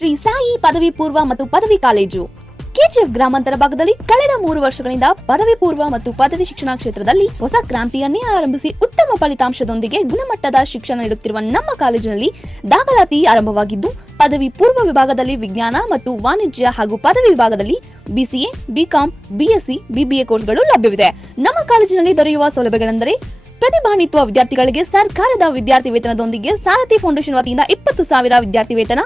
ಶ್ರೀ ಸಾಯಿ ಪದವಿ ಪೂರ್ವ ಮತ್ತು ಪದವಿ ಕಾಲೇಜು ಕೆಜಿಎಫ್ ಗ್ರಾಮಾಂತರ ಭಾಗದಲ್ಲಿ ಕಳೆದ 3 ವರ್ಷಗಳಿಂದ ಪದವಿ ಪೂರ್ವ ಮತ್ತು ಪದವಿ ಶಿಕ್ಷಣ ಕ್ಷೇತ್ರದಲ್ಲಿ ಹೊಸ ಕ್ರಾಂತಿಯನ್ನೇ ಆರಂಭಿಸಿ ಉತ್ತಮ ಫಲಿತಾಂಶದೊಂದಿಗೆ ಗುಣಮಟ್ಟದ ಶಿಕ್ಷಣ ನೀಡುತ್ತಿರುವ ನಮ್ಮ ಕಾಲೇಜಿನಲ್ಲಿ ದಾಖಲಾತಿ ಆರಂಭವಾಗಿದ್ದು, ಪದವಿ ಪೂರ್ವ ವಿಭಾಗದಲ್ಲಿ ವಿಜ್ಞಾನ ಮತ್ತು ವಾಣಿಜ್ಯ ಹಾಗೂ ಪದವಿ ವಿಭಾಗದಲ್ಲಿ ಬಿಸಿಎ, ಬಿಕಾಂ, ಬಿಎಸ್ಸಿ, ಬಿಬಿಎ ಕೋರ್ಸ್ಗಳು ಲಭ್ಯವಿದೆ. ನಮ್ಮ ಕಾಲೇಜಿನಲ್ಲಿ ದೊರೆಯುವ ಸೌಲಭ್ಯಗಳೆಂದರೆ ಪ್ರತಿಭಾನ್ವಿತ ವಿದ್ಯಾರ್ಥಿಗಳಿಗೆ ಸರ್ಕಾರದ ವಿದ್ಯಾರ್ಥಿ ವೇತನದೊಂದಿಗೆ ಸಾರಥಿ ಫೌಂಡೇಶನ್ ವತಿಯಿಂದ 20,000 ವಿದ್ಯಾರ್ಥಿ ವೇತನ,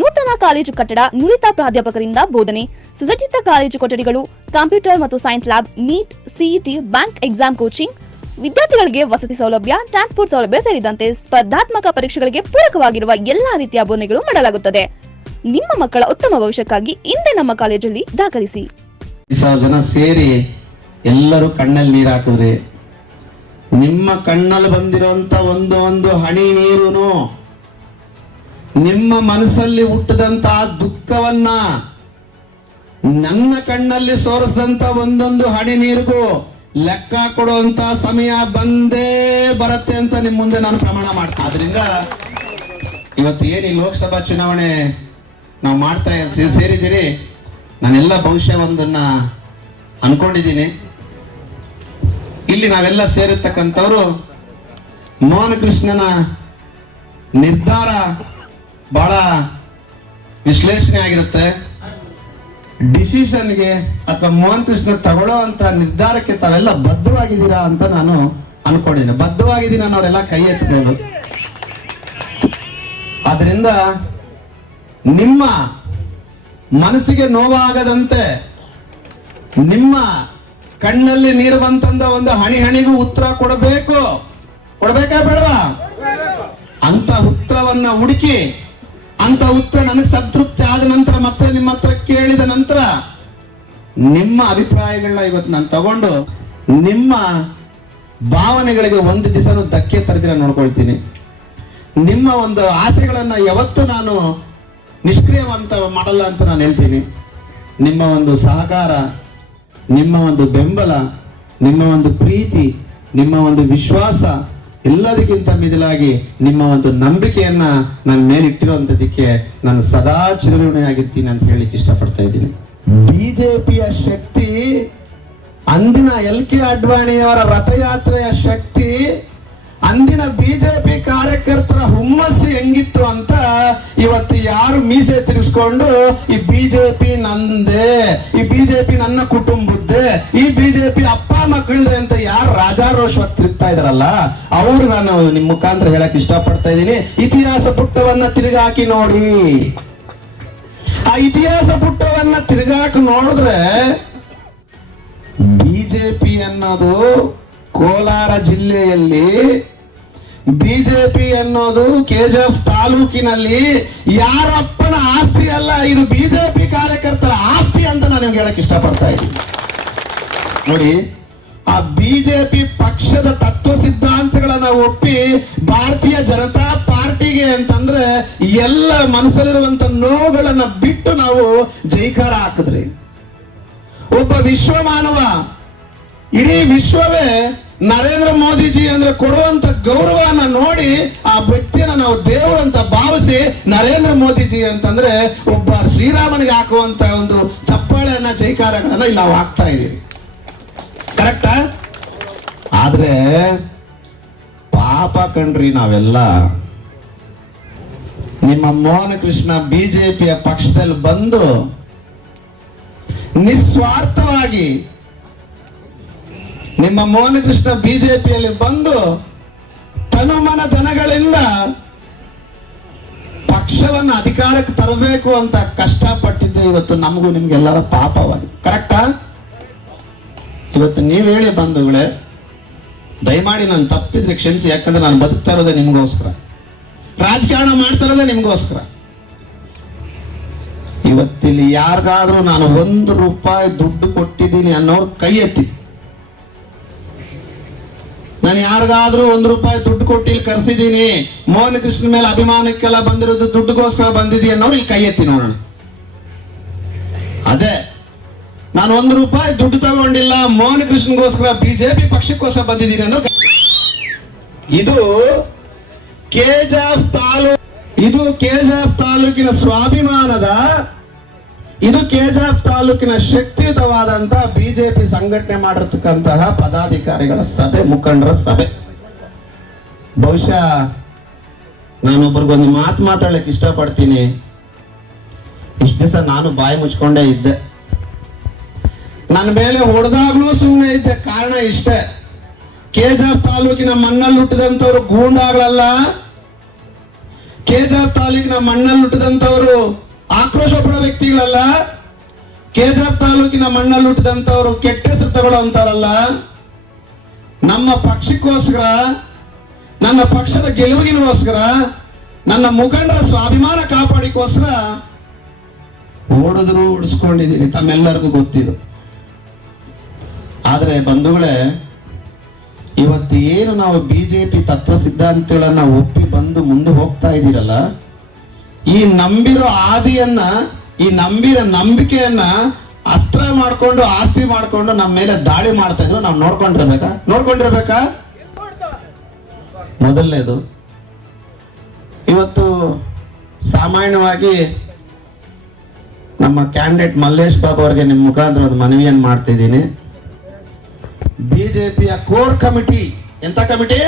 ನೂತನ ಕಾಲೇಜು ಕಟ್ಟಡ, ನುರಿತ ಪ್ರಾಧ್ಯಾಪಕರಿಂದ ಬೋಧನೆ, ಸುಸಜ್ಜಿತ ಕಾಲೇಜು ಕೊಠಡಿಗಳು, ಕಂಪ್ಯೂಟರ್ ಮತ್ತು science lab, NEET, CET, bank exam coaching, ವಿದ್ಯಾರ್ಥಿಗಳಿಗೆ ವಸತಿ ಸೌಲಭ್ಯ, ಟ್ರಾನ್ಸ್ಪೋರ್ಟ್ ಸೌಲಭ್ಯ ಸೇರಿದಂತೆ ಸ್ಪರ್ಧಾತ್ಮಕ ಪರೀಕ್ಷೆಗಳಿಗೆ ಪೂರಕವಾಗಿರುವ ಎಲ್ಲಾ ರೀತಿಯ ಬೋಧನೆಗಳು ಮಾಡಲಾಗುತ್ತದೆ. ನಿಮ್ಮ ಮಕ್ಕಳ ಉತ್ತಮ ಭವಿಷ್ಯಕ್ಕಾಗಿ ಇಂದೇ ನಮ್ಮ ಕಾಲೇಜಲ್ಲಿ ದಾಖಲಿಸಿ. 10,000 ಜನ ಸೇರಿ ಎಲ್ಲರೂ ಕಣ್ಣಲ್ಲಿ ನೀರು ಹಾಕಿದ್ರಿ. ನಿಮ್ಮ ಕಣ್ಣಲ್ಲಿ ಬಂದಿರುವಂತ ಒಂದು ಹನಿ ನೀರುನು ನಿಮ್ಮ ಮನಸ್ಸಲ್ಲಿ ಹುಟ್ಟದಂತಹ ದುಃಖವನ್ನ ನನ್ನ ಕಣ್ಣಲ್ಲಿ ಸೋರಿಸಿದಂತ ಒಂದೊಂದು ಹನಿ ನೀರಿಗೂ ಲೆಕ್ಕ ಕೊಡುವಂತ ಸಮಯ ಬಂದೇ ಬರುತ್ತೆ ಅಂತ ನಿಮ್ ಮುಂದೆ ನಾನು ಪ್ರಮಾಣ ಮಾಡ್ತೀನಿ. ಆದ್ರಿಂದ ಇವತ್ತು ಏನು ಲೋಕಸಭಾ ಚುನಾವಣೆ ನಾವು ಮಾಡ್ತಾ ಸೇರಿದ್ದೀರಿ, ನಾನೆಲ್ಲ ಬಹುಶಃ ಒಂದನ್ನ ಅನ್ಕೊಂಡಿದ್ದೀನಿ. ಇಲ್ಲಿ ನಾವೆಲ್ಲ ಸೇರಿರ್ತಕ್ಕಂಥವ್ರು ಮೋಹನ ಕೃಷ್ಣನ ನಿರ್ಧಾರ ಬಹಳ ವಿಶ್ಲೇಷಣೆ ಆಗಿರುತ್ತೆ. ಡಿಸಿಷನ್ಗೆ ಅಥವಾ ಮೋಹನ್ ಕೃಷ್ಣ ತಗೊಳ್ಳೋ ಅಂತ ನಿರ್ಧಾರಕ್ಕೆ ತಾವೆಲ್ಲ ಬದ್ಧವಾಗಿದ್ದೀರಾ ಅಂತ ನಾನು ಅನ್ಕೊಂಡಿದ್ದೀನಿ. ಬದ್ಧವಾಗಿದ್ದೀನಿ ಅನ್ನೋರೆಲ್ಲ ಕೈ ಎತ್ತಬಹುದು. ಆದ್ರಿಂದ ನಿಮ್ಮ ಮನಸ್ಸಿಗೆ ನೋವಾಗದಂತೆ, ನಿಮ್ಮ ಕಣ್ಣಲ್ಲಿ ನೀರು ಬಂತಂದ ಒಂದು ಹಣಿಗೂ ಉತ್ತರ ಕೊಡಬೇಕಾ ಬೇಡವಾ? ಅಂತ ಉತ್ತರವನ್ನ ಹುಡುಕಿ, ಅಂತ ಉತ್ತರ ನನಗೆ ಸಂತೃಪ್ತಿ ಆದ ನಂತರ ಮತ್ತೆ ನಿಮ್ಮ ಹತ್ರ ಕೇಳಿದ ನಂತರ ನಿಮ್ಮ ಅಭಿಪ್ರಾಯಗಳನ್ನ ಇವತ್ತು ನಾನು ತಗೊಂಡು ನಿಮ್ಮ ಭಾವನೆಗಳಿಗೆ ಒಂದು ದಿವಸ ಧಕ್ಕೆ ತರದಿರ ನೋಡ್ಕೊಳ್ತೀನಿ. ನಿಮ್ಮ ಒಂದು ಆಸೆಗಳನ್ನ ಯಾವತ್ತೂ ನಾನು ನಿಷ್ಕ್ರಿಯವಂತ ಮಾಡಲ್ಲ ಅಂತ ನಾನು ಹೇಳ್ತೀನಿ. ನಿಮ್ಮ ಒಂದು ಸಹಕಾರ, ನಿಮ್ಮ ಒಂದು ಬೆಂಬಲ, ನಿಮ್ಮ ಒಂದು ಪ್ರೀತಿ, ನಿಮ್ಮ ಒಂದು ವಿಶ್ವಾಸ, ಎಲ್ಲದಕ್ಕಿಂತ ಮಿಗಿಲಾಗಿ ನಿಮ್ಮ ಒಂದು ನಂಬಿಕೆಯನ್ನ ನನ್ನ ಮೇಲೆ ಇಟ್ಟಿರುವಂತದಕ್ಕೆ ನಾನು ಸದಾ ಚಿರಋಣಿಯಾಗಿರ್ತೀನಿ ಅಂತ ಹೇಳಿಕ್ಕೆ ಇಷ್ಟಪಡ್ತಾ ಇದ್ದೀನಿ. ಬಿಜೆಪಿಯ ಶಕ್ತಿ, ಅಂದಿನ LK ಅಡ್ವಾಣಿಯವರ ರಥಯಾತ್ರೆಯ ಶಕ್ತಿ, ಅಂದಿನ ಬಿಜೆಪಿ ಕಾರ್ಯಕರ್ತರ ಹುಮ್ಮಸ್ಸು ಹೆಂಗಿತ್ತು ಅಂತ ಇವತ್ತು ಯಾರು ಮೀಸೆ ತಿರ್ಸ್ಕೊಂಡು ಈ ಬಿಜೆಪಿ ನಂದೇ, ಈ ಬಿಜೆಪಿ ನನ್ನ ಕುಟುಂಬದ್ದೇ, ಈ ಬಿಜೆಪಿ ಅಪ್ಪ ಮಕ್ಕಳದೇ ಅಂತ ಯಾರು ರಾಜಾರೋಷವಾಗಿ ತಿರುಗ್ತಾ ಇದಾರಲ್ಲ, ಅವ್ರು ನಾನು ನಿಮ್ ಮುಖಾಂತರ ಹೇಳಕ್ ಇಷ್ಟಪಡ್ತಾ ಇದ್ದೀನಿ. ಇತಿಹಾಸ ಪುಟವನ್ನ ತಿರುಗಾಕಿ ನೋಡಿ. ಆ ಇತಿಹಾಸ ಪುಟವನ್ನ ತಿರುಗಾಕಿ ನೋಡಿದ್ರೆ ಬಿಜೆಪಿ ಅನ್ನೋದು ಕೋಲಾರ ಜಿಲ್ಲೆಯಲ್ಲಿ, ಬಿಜೆಪಿ ಅನ್ನೋದು KGF ತಾಲೂಕಿನಲ್ಲಿ ಯಾರಪ್ಪನ ಆಸ್ತಿ ಅಲ್ಲ, ಇದು ಬಿಜೆಪಿ ಕಾರ್ಯಕರ್ತರ ಆಸ್ತಿ ಅಂತ ನಾನು ನಿಮ್ಗೆ ಹೇಳಕ್ ಇಷ್ಟಪಡ್ತಾ ಇದ್ದೀನಿ. ನೋಡಿ, ಆ ಬಿಜೆಪಿ ಪಕ್ಷದ ತತ್ವ ಸಿದ್ಧಾಂತಗಳನ್ನ ಒಪ್ಪಿ ಭಾರತೀಯ ಜನತಾ ಪಾರ್ಟಿಗೆ ಅಂತಂದ್ರೆ ಎಲ್ಲ ಮನಸ್ಸಲ್ಲಿರುವಂತ ನೋವುಗಳನ್ನ ಬಿಟ್ಟು ನಾವು ಜೈಕಾರ ಹಾಕಿದ್ರಿ. ಒಬ್ಬ ವಿಶ್ವಮಾನವ, ಇಡೀ ವಿಶ್ವವೇ ನರೇಂದ್ರ ಮೋದಿಜಿ ಅಂದ್ರೆ ಕೊಡುವಂತ ಗೌರವನ ನೋಡಿ ಆ ವ್ಯಕ್ತಿಯನ್ನ ನಾವು ದೇವರಂತ ಭಾವಿಸಿ ನರೇಂದ್ರ ಮೋದಿಜಿ ಅಂತಂದ್ರೆ ಒಬ್ಬ ಶ್ರೀರಾಮನಿಗೆ ಹಾಕುವಂತ ಒಂದು ಚಪ್ಪಾಳೆಯನ್ನ, ಜೈಕಾರಗಳನ್ನ ಇಲ್ಲಿ ನಾವು ಹಾಕ್ತಾ ಇದೀವಿ. ಕರೆಕ್ಟಾ? ಆದ್ರೆ ಪಾಪ ಕಣ್ರಿ ನಾವೆಲ್ಲ. ನಿಮ್ಮ ಮೋಹನ ಕೃಷ್ಣ ಬಿಜೆಪಿಯ ಪಕ್ಷದಲ್ಲಿ ಬಂದು ನಿಸ್ವಾರ್ಥವಾಗಿ, ನಿಮ್ಮ ಮೋಹನ ಕೃಷ್ಣ ಬಿಜೆಪಿಯಲ್ಲಿ ಬಂದು ತನುಮನ ಧನಗಳಿಂದ ಪಕ್ಷವನ್ನು ಅಧಿಕಾರಕ್ಕೆ ತರಬೇಕು ಅಂತ ಕಷ್ಟಪಟ್ಟಿದ್ದು ಇವತ್ತು ನಮಗೂ ನಿಮ್ಗೆಲ್ಲರ ಪಾಪವಾಗಿದೆ. ಕರೆಕ್ಟಾ? ಇವತ್ತು ನೀವ್ ಹೇಳಿ ಬಂಧುಗಳೇ, ದಯಮಾಡಿ ನಾನು ತಪ್ಪಿದ್ರೆ ಕ್ಷಮಿಸಿ. ಯಾಕಂದ್ರೆ ನಾನು ಬದುಕ್ತಾ ಇರೋದೇ ನಿಮ್ಗೋಸ್ಕರ, ರಾಜಕಾರಣ ಮಾಡ್ತಾ ಇರೋದೇ ನಿಮ್ಗೋಸ್ಕರ. ಇವತ್ತಿಲ್ಲಿ ಯಾರಿಗಾದ್ರೂ ನಾನು ₹1 ದುಡ್ಡು ಕೊಟ್ಟಿದ್ದೀನಿ ಅನ್ನೋರು ಕೈ ಎತ್ತಿ. ನಾನು ಯಾರಿಗಾದ್ರೂ ₹1 ದುಡ್ಡು ಕೊಟ್ಟು ಇಲ್ಲಿ ಕರೆಸಿದ್ದೀನಿ, ಮೋಹನ ಕೃಷ್ಣ ಮೇಲೆ ಅಭಿಮಾನಕ್ಕೆಲ್ಲ ಬಂದಿರೋದು ದುಡ್ಡುಗೋಸ್ಕರ ಬಂದಿದ್ದೀ ಅನ್ನೋರು ಇಲ್ಲಿ ಕೈ ಎತ್ತಿ ನೋಡೋಣ. ಅದೇ ನಾನು ₹1 ದುಡ್ಡು ತಗೊಂಡಿಲ್ಲ, ಮೋಹನ ಕೃಷ್ಣಗೋಸ್ಕರ ಬಿಜೆಪಿ ಪಕ್ಷಕ್ಕೋಸ್ಕರ ಬಂದಿದ್ದೀನಿ ಅಂದ್ರೆ ಇದು KGF ತಾಲೂಕು ಇದು ಕೆಜಿಎಫ್ ತಾಲೂಕಿನ ಸ್ವಾಭಿಮಾನದ, ಇದು ಕೆಜಿಎಫ್ ತಾಲೂಕಿನ ಶಕ್ತಿಯುತವಾದಂತ ಬಿಜೆಪಿ ಸಂಘಟನೆ ಮಾಡಿರ್ತಕ್ಕಂತಹ ಪದಾಧಿಕಾರಿಗಳ ಸಭೆ, ಮುಖಂಡರ ಸಭೆ. ಬಹುಶಃ ನಾನೊಬ್ಬರಿಗೊಂದು ಮಾತು ಮಾತಾಡ್ಲಿಕ್ಕೆ ಇಷ್ಟಪಡ್ತೀನಿ. ಇಷ್ಟ ದಿವಸ ನಾನು ಬಾಯಿ ಮುಚ್ಕೊಂಡೇ ಇದ್ದೆ, ನನ್ನ ಮೇಲೆ ಹೊಡೆದಾಗ್ಲೂ ಸುಮ್ಮನೆ ಇದ್ದೆ. ಕಾರಣ ಇಷ್ಟೇ, ಕೆಜಿಎಫ್ ತಾಲೂಕಿನ ಮಣ್ಣಲ್ಲಿ ಹುಟ್ಟಿದಂಥವ್ರು ಗೂಂಡಾಗಳಲ್ಲ, ಕೆಜಿಎಫ್ ತಾಲೂಕಿನ ಮಣ್ಣಲ್ಲಿ ಹುಟ್ಟಿದಂಥವ್ರು ಆಕ್ರೋಶ ಪಡೋ ವ್ಯಕ್ತಿಗಳಲ್ಲ, ಕೆಜಿಎಫ್ ತಾಲೂಕಿನ ಮಣ್ಣಲ್ಲಿ ಹುಟ್ಟಿದಂಥವ್ರು ಕೆಟ್ಟ ಹೆಸರು ತಗೊಳ್ಳೋಂಥವ್ರಲ್ಲ. ನಮ್ಮ ಪಕ್ಷಕ್ಕೋಸ್ಕರ, ನನ್ನ ಪಕ್ಷದ ಗೆಲುವಿಗೋಸ್ಕರ, ನನ್ನ ಮುಖಂಡರ ಸ್ವಾಭಿಮಾನ ಕಾಪಾಡಿಕೋಸ್ಕರ ಓಡಿದ್ರು ಉಳಿಸ್ಕೊಂಡಿದ್ದೀನಿ, ತಮ್ಮೆಲ್ಲರಿಗೂ ಗೊತ್ತಿದೆ. ಆದರೆ ಬಂಧುಗಳೇ, ಇವತ್ತು ಏನು ನಾವು ಬಿಜೆಪಿ ತತ್ವ ಸಿದ್ಧಾಂತಗಳನ್ನ ಒಪ್ಪಿ ಬಂದು ಮುಂದೆ ಹೋಗ್ತಾ ಇದ್ದೀರಲ್ಲ, ಈ ನಂಬಿರೋ ಆದಿಯನ್ನ, ಈ ನಂಬಿರೋ ನಂಬಿಕೆಯನ್ನ ಅಸ್ತ್ರ ಮಾಡ್ಕೊಂಡು, ಆಸ್ತಿ ಮಾಡ್ಕೊಂಡು ನಮ್ಮ ಮೇಲೆ ದಾಳಿ ಮಾಡ್ತಾ ಇದ್ರು. ನಾವು ನೋಡ್ಕೊಂಡಿರ್ಬೇಕಾ? ಮೊದಲನೇದು, ಇವತ್ತು ಸಾಮಾನ್ಯವಾಗಿ ನಮ್ಮ ಕ್ಯಾಂಡಿಡೇಟ್ ಮಲ್ಲೇಶ್ ಬಾಬು ಅವರಿಗೆ ನಿಮ್ಮ ಮುಖಾಂತರ ಒಂದು ಮನವಿಯನ್ನು ಮಾಡ್ತಾ ಇದ್ದೀನಿ. ಬಿಜೆಪಿಯ ಕೋರ್ ಕಮಿಟಿ, ಎಂತ ಕಮಿಟಿ?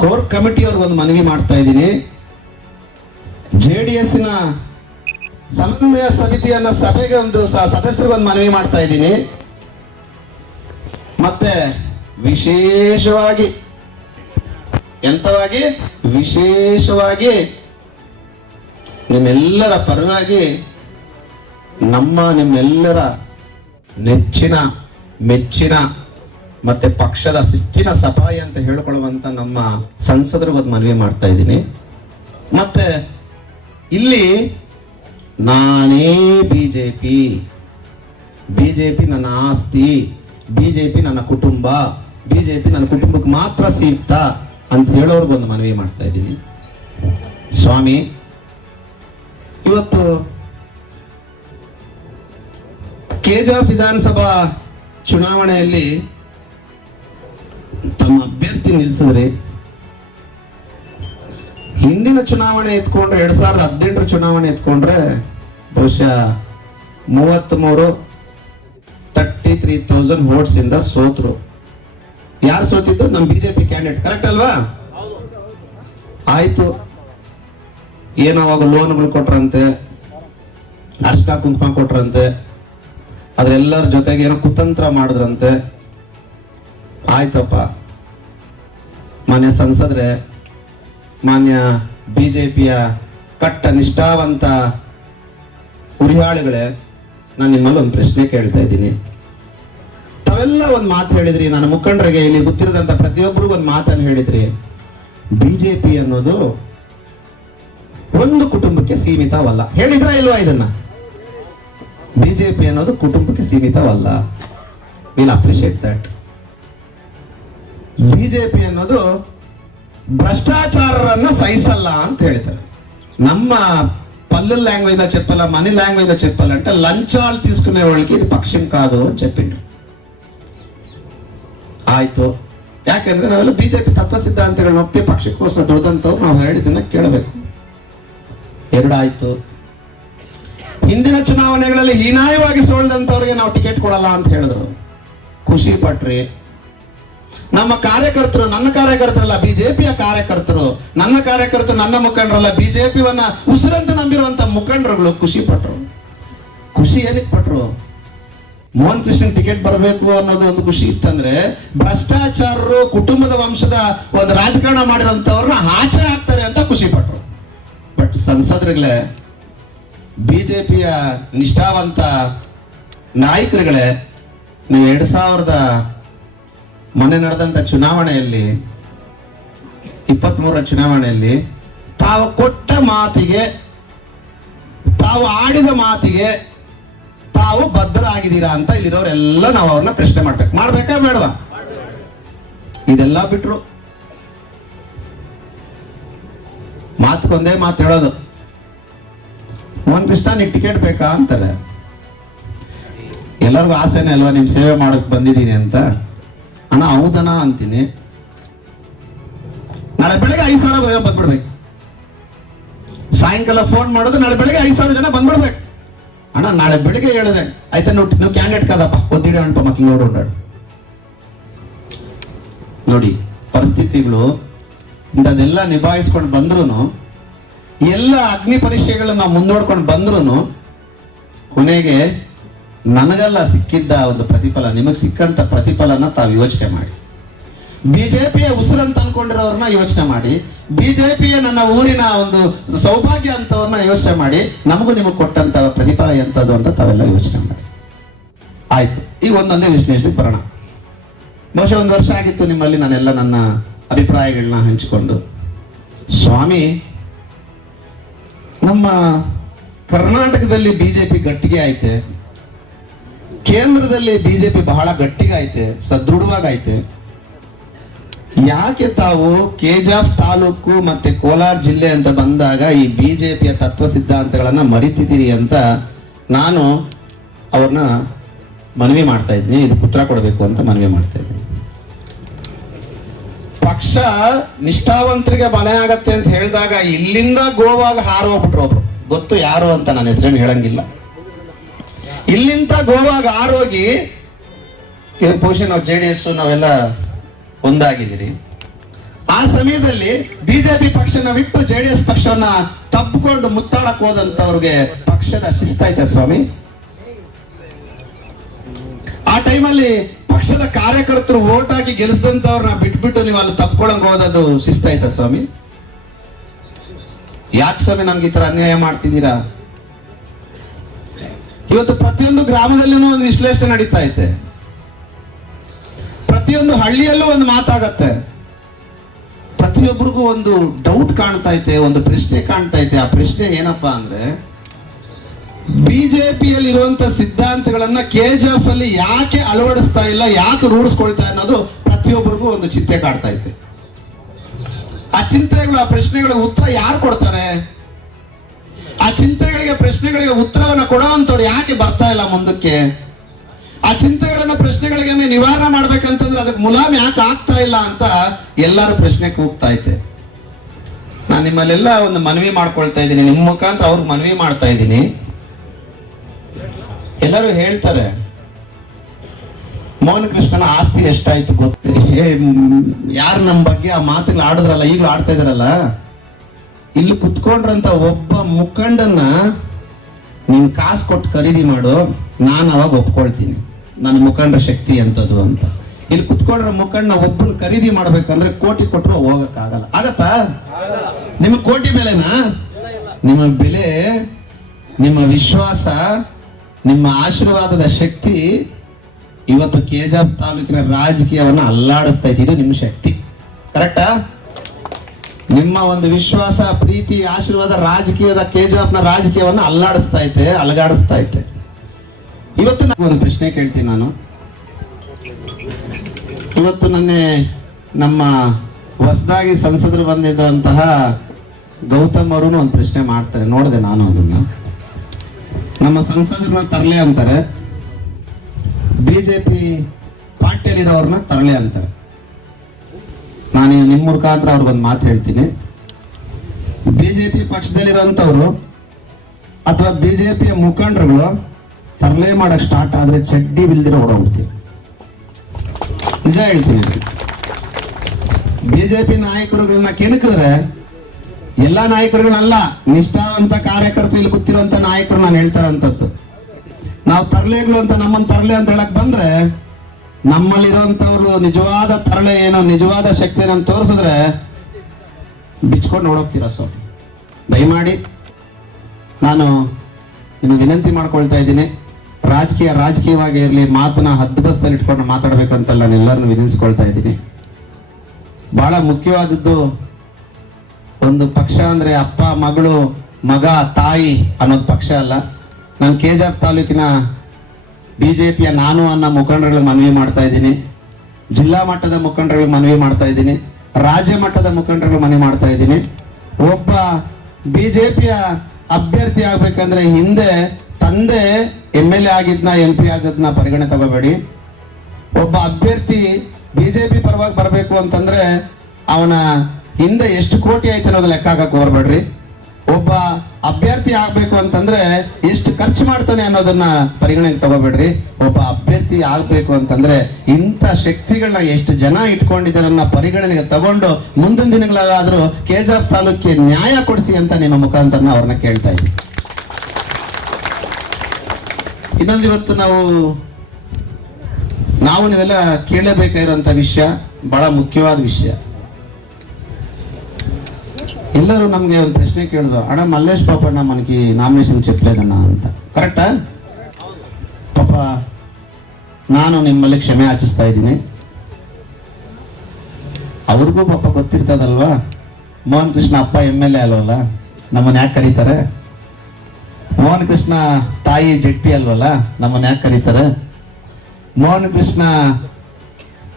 ಕೋರ್ ಕಮಿಟಿ ಅವ್ರಿಗೆ ಒಂದು ಮನವಿ ಮಾಡ್ತಾ ಇದ್ದೀನಿ. JDS ನ ಸಮನ್ವಯ ಸಮಿತಿಯನ್ನ ಸಭೆಗೆ ಒಂದು ಸದಸ್ಯರಿಗೆ ಒಂದು ಮನವಿ ಮಾಡ್ತಾ ಇದ್ದೀನಿ. ಮತ್ತೆ ವಿಶೇಷವಾಗಿ, ಎಂತವಾಗಿ, ವಿಶೇಷವಾಗಿ ನಿಮ್ಮೆಲ್ಲರ ಪರವಾಗಿ ನಿಮ್ಮೆಲ್ಲರ ನೆಚ್ಚಿನ, ಮೆಚ್ಚಿನ ಮತ್ತೆ ಪಕ್ಷದ ಶಿಸ್ತಿನ ಸಫಾಯಿ ಅಂತ ಹೇಳಿಕೊಳ್ಳುವಂತ ನಮ್ಮ ಸಂಸದರಿಗೆ ಒಂದು ಮನವಿ ಮಾಡ್ತಾ ಇದ್ದೀನಿ. ಮತ್ತೆ ಇಲ್ಲಿ ನಾನೇ ಬಿಜೆಪಿ ನನ್ನ ಆಸ್ತಿ, ಬಿಜೆಪಿ ನನ್ನ ಕುಟುಂಬ, ಬಿಜೆಪಿ ನನ್ನ ಕುಟುಂಬಕ್ಕೆ ಮಾತ್ರ ಸೀಮಿತ ಅಂತ ಹೇಳೋರ್ಗೊಂದು ಮನವಿ ಮಾಡ್ತಾ ಇದ್ದೀನಿ. ಸ್ವಾಮಿ, ಇವತ್ತು ಕೆಜಿಎಫ್ ವಿಧಾನಸಭಾ ಚುನಾವಣೆಯಲ್ಲಿ ತಮ್ಮ ಅಭ್ಯರ್ಥಿ ನಿಲ್ಲಿಸಿದ್ರಿ. ಹಿಂದಿನ ಚುನಾವಣೆ ಎತ್ಕೊಂಡ್ರೆ, 2018 ಚುನಾವಣೆ ಎತ್ಕೊಂಡ್ರೆ ಬಹುಶಃ 33,000 ವೋಟ್ಸ್ ಇಂದ ಸೋತ್ರು. ಯಾರು ಸೋತಿದ್ದು? ನಮ್ಮ ಬಿಜೆಪಿ ಕ್ಯಾಂಡಿಡೇಟ್, ಕರೆಕ್ಟ್ ಅಲ್ವಾ? ಆಯ್ತು, ಏನೋ ಅವಾಗ ಲೋನ್ಗಳು ಕೊಟ್ರಂತೆ, ಅರ್ಶಿನ ಕುಂಕುಮ ಕೊಟ್ರಂತೆ, ಅದ್ರೆಲ್ಲರ ಜೊತೆಗೆ ಏನೋ ಕುತಂತ್ರ ಮಾಡಿದ್ರಂತೆ. ಆಯ್ತಪ್ಪ, ಮಾನ್ಯ ಸಂಸದ್ರೆ, ಮಾನ್ಯ ಬಿಜೆಪಿಯ ಕಟ್ಟ ನಿಷ್ಠಾವಂತ ಉರಿಯಾಳಿಗಳೇ, ನಾನು ನಿಮ್ಮಲ್ಲಿ ಒಂದು ಪ್ರಶ್ನೆ ಕೇಳ್ತಾ ಇದ್ದೀನಿ. ತಾವೆಲ್ಲ ಒಂದು ಮಾತು ಹೇಳಿದ್ರಿ, ನನ್ನ ಮುಖಂಡರಿಗೆ, ಇಲ್ಲಿ ಗೊತ್ತಿರದಂತ ಪ್ರತಿಯೊಬ್ಬರಿಗೂ ಒಂದು ಮಾತನ್ನು ಹೇಳಿದ್ರಿ. ಬಿಜೆಪಿ ಅನ್ನೋದು ಒಂದು ಕುಟುಂಬಕ್ಕೆ ಸೀಮಿತವಲ್ಲ. ಹೇಳಿದ್ರ ಇಲ್ವಾ? ಇದನ್ನ ಬಿಜೆಪಿ ಅನ್ನೋದು ಕುಟುಂಬಕ್ಕೆ ಸೀಮಿತವಲ್ಲ. Will appreciate that. ಬಿಜೆಪಿ ಅನ್ನೋದು ಭ್ರಷ್ಟಾಚಾರರನ್ನ ಸಹಿಸಲ್ಲ ಅಂತ ಹೇಳ್ತಾರೆ. ನಮ್ಮ పల్లె లాంగ్వేజ్ లో చెప్పాలా, మనీ లాంగ్వేజ్ లో చెప్పాలంటే లంచాలు తీసుకునే వాళ్ళకి ఇది పక్షం కాదు అని చెప్పిండు. ಆಯ್ತು, ಯಾಕೆಂದ್ರೆ ನಾವೆಲ್ಲ ಬಿಜೆಪಿ ತತ್ವ ಸಿದ್ಧಾಂತಗಳನ್ನ ಒಪ್ಪಿ ಪಕ್ಷಕ್ಕೋಸ್ಕರ ದುಡಿದಂತವ್ರು ನಾವು ಹೇಳಿದ್ದನ್ನ ಕೇಳಬೇಕು. ಎರಡಾಯ್ತು, ಹಿಂದಿನ ಚುನಾವಣೆಗಳಲ್ಲಿ ಹೀನಾಯವಾಗಿ ಸೋಲ್ದಂತವ್ರಿಗೆ ನಾವು ಟಿಕೆಟ್ ಕೊಡಲ್ಲ ಅಂತ ಹೇಳಿದ್ರು. ಖುಷಿ ಪಟ್ರಿ. ನಮ್ಮ ಕಾರ್ಯಕರ್ತರು, ನನ್ನ ಕಾರ್ಯಕರ್ತರಲ್ಲ, ಬಿಜೆಪಿಯ ಕಾರ್ಯಕರ್ತರು, ನನ್ನ ಕಾರ್ಯಕರ್ತರು, ನನ್ನ ಮುಖಂಡರಲ್ಲ, ಬಿಜೆಪಿಯನ್ನ ಉಸಿರಂತ ನಂಬಿರುವಂತ ಮುಖಂಡರುಗಳು ಖುಷಿ ಪಟ್ರು. ಖುಷಿ ಏನಕ್ಕೆ ಪಟ್ರು? ಮೋಹನ್ ಕೃಷ್ಣನ್ ಟಿಕೆಟ್ ಬರಬೇಕು ಅನ್ನೋದು ಒಂದು ಖುಷಿ ಇತ್ತಂದ್ರೆ, ಭ್ರಷ್ಟಾಚಾರರು, ಕುಟುಂಬದ ವಂಶದ ಒಂದು ರಾಜಕಾರಣ ಮಾಡಿರೋಂಥವ್ರನ್ನ ಆಚೆ ಹಾಕ್ತಾರೆ ಅಂತ ಖುಷಿ ಪಟ್ರು. ಬಟ್ ಸಂಸದರುಗಳೇ, ಬಿಜೆಪಿಯ ನಿಷ್ಠಾವಂತ ನಾಯಕರುಗಳೇ, ನೀವು 2000 ಮೊನ್ನೆ ನಡೆದಂತ ಚುನಾವಣೆಯಲ್ಲಿ, 23ರ ಚುನಾವಣೆಯಲ್ಲಿ ತಾವು ಕೊಟ್ಟ ಮಾತಿಗೆ, ತಾವು ಆಡಿದ ಮಾತಿಗೆ ತಾವು ಬದ್ಧರಾಗಿದ್ದೀರಾ ಅಂತ ಇಲ್ಲಿರೋರೆಲ್ಲ ನಾವು ಅವ್ರನ್ನ ಪ್ರಶ್ನೆ ಮಾಡ್ಬೇಕಾ ಬೇಡವಾ? ಇದೆಲ್ಲ ಬಿಟ್ರು ಮಾತುಕೊಂದೇ ಮಾತು ಹೇಳೋದು, ಮೋಹನ್ ಕೃಷ್ಣ ನೀ ಟಿಕೆಟ್ ಬೇಕಾ ಅಂತಾರೆ. ಎಲ್ಲರಿಗೂ ಆಸೆನೇ ಅಲ್ವಾ ನಿಮ್ ಸೇವೆ ಮಾಡಕ್ ಬಂದಿದ್ದೀನಿ ಅಂತ. ಅಣ್ಣ ಹೌದನ ಅಂತೀನಿ. ನಾಳೆ ಬೆಳಗ್ಗೆ 5,000 ಬಂದ್ಬಿಡ್ಬೇಕು. ಸಾಯಂಕಾಲ ಫೋನ್ ಮಾಡೋದು, ನಾಳೆ ಬೆಳಿಗ್ಗೆ 5,000 ಜನ ಬಂದ್ಬಿಡ್ಬೇಕು. ಅಣ್ಣ ನಾಳೆ ಬೆಳಿಗ್ಗೆ ಹೇಳಿದ್ರೆ ಆಯ್ತಾ, ನೀವು ಕ್ಯಾಂಡಿಡೇಟ್ ಕಾದಪ್ಪ ಒದ್ದಿಡೆ ಅಣ್ಣ ಮಕ್ಕಿ ನೋಡೋಣ. ನೋಡಿ ಪರಿಸ್ಥಿತಿಗಳು ಇಂಥದ್ದೆಲ್ಲ ನಿಭಾಯಿಸ್ಕೊಂಡು ಬಂದ್ರು, ಎಲ್ಲ ಅಗ್ನಿ ಪರೀಕ್ಷೆಗಳನ್ನ ನಾವು ಮುಂದೋಡ್ಕೊಂಡು ಬಂದ್ರು, ಕೊನೆಗೆ ನನಗೆಲ್ಲ ಸಿಕ್ಕಿದ್ದ ಒಂದು ಪ್ರತಿಫಲ, ನಿಮಗೆ ಸಿಕ್ಕಂತ ಪ್ರತಿಫಲನ ತಾವು ಯೋಚನೆ ಮಾಡಿ. ಬಿಜೆಪಿಯ ಉಸಿರಂತ ಅನ್ಕೊಂಡಿರೋರ್ನ ಯೋಚನೆ ಮಾಡಿ, ಬಿಜೆಪಿಯ ನನ್ನ ಊರಿನ ಒಂದು ಸೌಭಾಗ್ಯ ಅಂತವ್ರನ್ನ ಯೋಚನೆ ಮಾಡಿ, ನಮಗೂ ನಿಮಗೆ ಕೊಟ್ಟಂತ ಪ್ರತಿಫಲ ಎಂತದ್ದು ಅಂತ ತಾವೆಲ್ಲ ಯೋಚನೆ ಮಾಡಿ. ಆಯ್ತು, ಈಗ ಒಂದೊಂದೇ ವಿಶ್ಲೇಷಣೆ ಬರೋಣ. ಬಹುಶಃ 1 ವರ್ಷ ಆಗಿತ್ತು ನಿಮ್ಮಲ್ಲಿ ನಾನೆಲ್ಲ ನನ್ನ ಅಭಿಪ್ರಾಯಗಳನ್ನ ಹಂಚಿಕೊಂಡು. ಸ್ವಾಮಿ, ನಮ್ಮ ಕರ್ನಾಟಕದಲ್ಲಿ ಬಿಜೆಪಿ ಗಟ್ಟಿಗೆ ಐತೆ, ಕೇಂದ್ರದಲ್ಲಿ ಬಿಜೆಪಿ ಬಹಳ ಗಟ್ಟಿಗೆ ಐತೆ, ಸದೃಢವಾಗೈತೆ. ಯಾಕೆ ತಾವು ಕೆಜಿಎಫ್ ತಾಲೂಕು ಮತ್ತೆ ಕೋಲಾರ ಜಿಲ್ಲೆ ಅಂತ ಬಂದಾಗ ಈ ಬಿಜೆಪಿಯ ತತ್ವ ಸಿದ್ಧಾಂತಗಳನ್ನ ಮರಿತಿದ್ದೀರಿ ಅಂತ ನಾನು ಅವ್ರನ್ನ ಮನವಿ ಮಾಡ್ತಾ ಇದ್ದೀನಿ. ಇದಕ್ಕೆ ಉತ್ತರ ಕೊಡಬೇಕು ಅಂತ ಮನವಿ ಮಾಡ್ತಾ ಇದ್ದೀನಿ. ಪಕ್ಷ ನಿಷ್ಠಾವಂತರಿಗೆ ಮನೆ ಆಗತ್ತೆ ಅಂತ ಹೇಳಿದಾಗ ಇಲ್ಲಿಂದ ಗೋವಾಗ ಹಾರೋಗ್ಬಿಟ್ರು ಒಬ್ರು, ಗೊತ್ತು ಯಾರು ಅಂತ, ನನ್ನ ಹೆಸರೇನು ಹೇಳಂಗಿಲ್ಲ. ಇಲ್ಲಿಂದ ಗೋವಾಗ ಹಾರೋಗಿ ಬಹುಶಃ ನಾವು JDS ನಾವೆಲ್ಲ ಒಂದಾಗಿದ್ದೀರಿ. ಆ ಸಮಯದಲ್ಲಿ ಬಿಜೆಪಿ ಪಕ್ಷನ ಬಿಟ್ಟು JDS ಪಕ್ಷವನ್ನ ತಪ್ಪಿಕೊಂಡು ಮುತ್ತಾಡಕ್ ಹೋದಂತವ್ರಿಗೆ ಪಕ್ಷದ ಶಿಸ್ತೈತೆ ಸ್ವಾಮಿ? ಆ ಟೈಮಲ್ಲಿ ಪಕ್ಷದ ಕಾರ್ಯಕರ್ತರು ವೋಟ್ ಹಾಕಿ ಗೆಲ್ಲಿಸಿದಂತವ್ರನ್ನ ಬಿಟ್ಬಿಟ್ಟು ನೀವು ಅಲ್ಲಿ ತಪ್ಕೊಳಂಗ್ ಹೋದದ್ದು ಶಿಸ್ತೈತ ಸ್ವಾಮಿ? ಯಾಕೆ ಸ್ವಾಮಿ ನಮ್ಗೆ ಈ ತರ ಅನ್ಯಾಯ ಮಾಡ್ತಿದ್ದೀರಾ? ಇವತ್ತು ಪ್ರತಿಯೊಂದು ಗ್ರಾಮದಲ್ಲೂ ಒಂದು ವಿಶ್ಲೇಷಣೆ ನಡೀತಾ ಐತೆ, ಪ್ರತಿಯೊಂದು ಹಳ್ಳಿಯಲ್ಲೂ ಒಂದು ಮಾತಾಗತ್ತೆ, ಪ್ರತಿಯೊಬ್ಬರಿಗೂ ಒಂದು ಡೌಟ್ ಕಾಣ್ತಾ ಐತೆ, ಒಂದು ಪ್ರಶ್ನೆ ಕಾಣ್ತಾ ಐತೆ. ಆ ಪ್ರಶ್ನೆ ಏನಪ್ಪಾ ಅಂದ್ರೆ, ಬಿಜೆಪಿಯಲ್ಲಿ ಇರುವಂತ ಸಿದ್ಧಾಂತಗಳನ್ನ KGF ಅಲ್ಲಿ ಯಾಕೆ ಅಳವಡಿಸ್ತಾ ಇಲ್ಲ, ಯಾಕೆ ರೂಢಿಸ್ಕೊಳ್ತಾ ಅನ್ನೋದು ಪ್ರತಿಯೊಬ್ಬರಿಗೂ ಒಂದು ಚಿಂತೆ ಕಾಡ್ತಾ ಐತೆ. ಆ ಚಿಂತೆಗಳು, ಆ ಪ್ರಶ್ನೆಗಳಿಗೆ ಉತ್ತರ ಯಾರು ಕೊಡ್ತಾರೆ? ಆ ಚಿಂತೆಗಳಿಗೆ, ಪ್ರಶ್ನೆಗಳಿಗೆ ಉತ್ತರವನ್ನ ಕೊಡುವಂತವ್ರು ಯಾಕೆ ಬರ್ತಾ ಇಲ್ಲ ಮುಂದಕ್ಕೆ? ಆ ಚಿಂತೆಗಳನ್ನ, ಪ್ರಶ್ನೆಗಳಿಗೆ ನಿವಾರಣೆ ಮಾಡ್ಬೇಕಂತಂದ್ರೆ ಅದಕ್ಕೆ ಮುಲಾಮ್ ಯಾಕೆ ಆಗ್ತಾ ಇಲ್ಲ ಅಂತ ಎಲ್ಲರೂ ಪ್ರಶ್ನೆ ಕೂಗ್ತಾ ಐತೆ. ನಾನು ನಿಮ್ಮಲ್ಲೆಲ್ಲ ಒಂದು ಮನವಿ ಮಾಡ್ಕೊಳ್ತಾ ಇದ್ದೀನಿ, ನಿಮ್ಮ ಮುಖಾಂತರ ಅವ್ರಿಗೆ ಮನವಿ ಮಾಡ್ತಾ ಇದ್ದೀನಿ. ಎಲ್ಲರೂ ಹೇಳ್ತಾರೆ ಮೋಹನ ಕೃಷ್ಣನ ಆಸ್ತಿ ಎಷ್ಟಾಯ್ತು ಗೊತ್ತು, ಯಾರು ನಮ್ಮ ಬಗ್ಗೆ ಆ ಮಾತುಗಳು ಆಡಿದ್ರಲ್ಲ, ಈಗಲೂ ಆಡ್ತಾ ಇದಾರಲ್ಲ, ಇಲ್ಲಿ ಕುತ್ಕೊಂಡ್ರಂತ ಒಬ್ಬ ಮುಖಂಡನ್ನ ನೀನ್ ಕಾಸು ಕೊಟ್ಟು ಖರೀದಿ ಮಾಡು, ನಾನು ಅವಾಗ ಒಪ್ಕೊಳ್ತೀನಿ ನನ್ನ ಮುಖಂಡರ ಶಕ್ತಿ ಎಂತದ್ದು ಅಂತ. ಇಲ್ಲಿ ಕುತ್ಕೊಂಡ್ರ ಮುಖಂಡ ಒಬ್ಬನ ಖರೀದಿ ಮಾಡ್ಬೇಕಂದ್ರೆ ಕೋಟಿ ಕೊಟ್ಟರು ಹೋಗಕ್ಕಾಗಲ್ಲ. ಆಗತ್ತಾ? ನಿಮಗೆ ಕೋಟಿ ಬೆಲೆನಾ? ನಿಮ್ಮ ಬೆಲೆ, ನಿಮ್ಮ ವಿಶ್ವಾಸ, ನಿಮ್ಮ ಆಶೀರ್ವಾದದ ಶಕ್ತಿ ಇವತ್ತು KGF ತಾಲೂಕಿನ ರಾಜಕೀಯವನ್ನ ಅಲ್ಲಾಡಿಸ್ತಾ ಇದೆ. ಇದು ನಿಮ್ಮ ಶಕ್ತಿ, ಕರೆಕ್ಟಾ? ನಿಮ್ಮ ಒಂದು ವಿಶ್ವಾಸ, ಪ್ರೀತಿ, ಆಶೀರ್ವಾದ ರಾಜಕೀಯದ KGF ನ ರಾಜಕೀಯವನ್ನ ಅಲ್ಲಾಡಿಸ್ತಾ ಐತೆ, ಅಲಗಾಡಿಸ್ತಾ ಐತೆ. ಇವತ್ತು ಒಂದು ಪ್ರಶ್ನೆ ಕೇಳ್ತೀನಿ ನಾನು. ಇವತ್ತು ನಮ್ಮ ಹೊಸದಾಗಿ ಸಂಸದರು ಬಂದಿದ್ರಂತಹ ಗೌತಮ್ ಅವರು ಒಂದು ಪ್ರಶ್ನೆ ಮಾಡ್ತಾರೆ, ನೋಡಿದೆ ನಾನು ಅದನ್ನ. ನಮ್ಮ ಸಂಸದರನ್ನ ತರಲೆ ಅಂತಾರೆ, ಬಿಜೆಪಿ ಪಾರ್ಟಿಯಲ್ಲಿರೋರ್ನ ತರಲೆ ಅಂತಾರೆ. ನಾನು ನಿಮ್ಮ ಮುಖಾಂತರ ಅವ್ರಿಗೊಂದು ಮಾತು ಹೇಳ್ತೀನಿ. ಬಿಜೆಪಿ ಪಕ್ಷದಲ್ಲಿರೋಂಥವ್ರು ಅಥವಾ ಬಿಜೆಪಿಯ ಮುಖಂಡರುಗಳು ತರಲೆ ಮಾಡಕ್ ಸ್ಟಾರ್ಟ್ ಆದ್ರೆ ಚಡ್ಡಿ ಬಿಲ್ದಿರೋ ಹೊರಡ್ತೀವಿ. ನಿಜ ಹೇಳ್ತೀನಿ. ಬಿಜೆಪಿ ನಾಯಕರುಗಳನ್ನ ಕೆಣಕಿದ್ರೆ, ಎಲ್ಲಾ ನಾಯಕರುಗಳಲ್ಲ, ನಿಷ್ಠಾವಂತ ಕಾರ್ಯಕರ್ತರು ಇಲ್ಲಿ ಗೊತ್ತಿರುವಂತ ನಾಯಕರು ನಾನು ಹೇಳ್ತಾರಂತದ್ದು. ನಾವು ತರಲೆಗಳು ಅಂತ ನಮ್ಮನ್ನ ತರಲೆ ಅಂತ ಹೇಳಕ್ ಬಂದ್ರೆ, ನಮ್ಮಲ್ಲಿರುವಂತವ್ರು ನಿಜವಾದ ತರಲೆ ಏನೋ, ನಿಜವಾದ ಶಕ್ತಿ ಏನೋ ತೋರಿಸಿದ್ರೆ ಬಿಚ್ಕೊಂಡು ನೋಡೋಗ್ತೀರಾ ಸ್ವಾಮಿ. ದಯಮಾಡಿ ನಾನು ನಿಮಗೆ ವಿನಂತಿ ಮಾಡ್ಕೊಳ್ತಾ ಇದ್ದೀನಿ, ರಾಜಕೀಯವಾಗಿ ಇರಲಿ, ಮಾತನ್ನ ಹದ್ದುಬಸ್ತಲ್ಲಿ ಇಟ್ಕೊಂಡು ಮಾತಾಡ್ಬೇಕಂತಲ್ಲ ನಾನು ಎಲ್ಲರನ್ನು ವಿನಿಸ್ಕೊಳ್ತಾ ಇದ್ದೀನಿ. ಬಹಳ ಮುಖ್ಯವಾದದ್ದು, ಒಂದು ಪಕ್ಷ ಅಂದ್ರೆ ಅಪ್ಪ ಮಗಳು, ಮಗ ತಾಯಿ ಅನ್ನೋದು ಪಕ್ಷ ಅಲ್ಲ. ನಾನು KGF ತಾಲೂಕಿನ ಬಿಜೆಪಿಯ ನಾನು ಅನ್ನೋ ಮುಖಂಡರುಗಳಿಗೆ ಮನವಿ ಮಾಡ್ತಾ ಇದ್ದೀನಿ, ಜಿಲ್ಲಾ ಮಟ್ಟದ ಮುಖಂಡರುಗಳಿಗೆ ಮನವಿ ಮಾಡ್ತಾ ಇದ್ದೀನಿ, ರಾಜ್ಯ ಮಟ್ಟದ ಮುಖಂಡರುಗಳಿಗೆ ಮನವಿ ಮಾಡ್ತಾ ಇದ್ದೀನಿ. ಒಬ್ಬ ಬಿಜೆಪಿಯ ಅಭ್ಯರ್ಥಿ ಆಗ್ಬೇಕಂದ್ರೆ ಹಿಂದೆ ತಂದೆ MLA ಆಗಿದ್ನ, MP ಆಗಿದ್ನ ಪರಿಗಣನೆ ತಗೋಬೇಡಿ. ಒಬ್ಬ ಅಭ್ಯರ್ಥಿ ಬಿಜೆಪಿ ಪರವಾಗಿ ಬರಬೇಕು ಅಂತಂದ್ರೆ ಅವನ ಹಿಂದೆ ಎಷ್ಟು ಕೋಟಿ ಆಯ್ತು ಅನ್ನೋದು ಲೆಕ್ಕ ಹಾಕಕ್ ಹೋಗ್ಬೇಡ್ರಿ. ಒಬ್ಬ ಅಭ್ಯರ್ಥಿ ಆಗ್ಬೇಕು ಅಂತಂದ್ರೆ ಎಷ್ಟು ಖರ್ಚು ಮಾಡ್ತಾನೆ ಅನ್ನೋದನ್ನ ಪರಿಗಣನೆಗೆ ತಗೋಬೇಡ್ರಿ. ಒಬ್ಬ ಅಭ್ಯರ್ಥಿ ಆಗ್ಬೇಕು ಅಂತಂದ್ರೆ ಇಂಥ ಶಕ್ತಿಗಳನ್ನ ಎಷ್ಟು ಜನ ಇಟ್ಕೊಂಡಿದ್ದಾರನ್ನ ಪರಿಗಣನೆಗೆ ತಗೊಂಡು ಮುಂದಿನ ದಿನಗಳಲ್ಲಾದ್ರೂ ಕೆಜಾಪ್ ತಾಲೂಕಿಗೆ ನ್ಯಾಯ ಕೊಡಿಸಿ ಅಂತ ನಿಮ್ಮ ಮುಖಾಂತರ ಅವ್ರನ್ನ ಕೇಳ್ತಾ ಇದ್ದೀವಿ. ಇನ್ನೊಂದು ಇವತ್ತು ನಾವು ನೀವೆಲ್ಲ ಕೇಳಬೇಕಾಗಿರುವಂತ ವಿಷಯ ಬಹಳ ಮುಖ್ಯವಾದ ವಿಷಯ. ಎಲ್ಲರೂ ನಮ್ಗೆ ಒಂದು ಪ್ರಶ್ನೆ ಕೇಳಿದ್ರು, ಅಣ್ಣ మల్లేష్ పాపಣ್ಣ మనకి నామినేషన్ చెప్పలేదన్నా ಅಂತ. ಕರೆಕ್ಟಾ? ಪಾಪ ನಾನು ನಿಮ್ಮಲ್ಲಿ ಕ್ಷಮೆ ಯಾಚಿಸ್ತಾ ಇದ್ದೀನಿ. ಅವ್ರಿಗೂ ಪಾಪ ಗೊತ್ತಿರ್ತದಲ್ವಾ, ಮೋಹನ್ ಕೃಷ್ಣ ಅಪ್ಪ MLA ಅಲ್ವಲ್ಲ, ನಮ್ಮನ್ನ ಯಾಕೆ ಕರೀತಾರೆ? ಮೋಹನ್ ಕೃಷ್ಣ ತಾಯಿ ಜಟ್ಟಿ ಅಲ್ವಲ್ಲ, ನಮ್ಮನ್ನ ಯಾಕೆ ಕರೀತಾರೆ? ಮೋಹನ್ ಕೃಷ್ಣ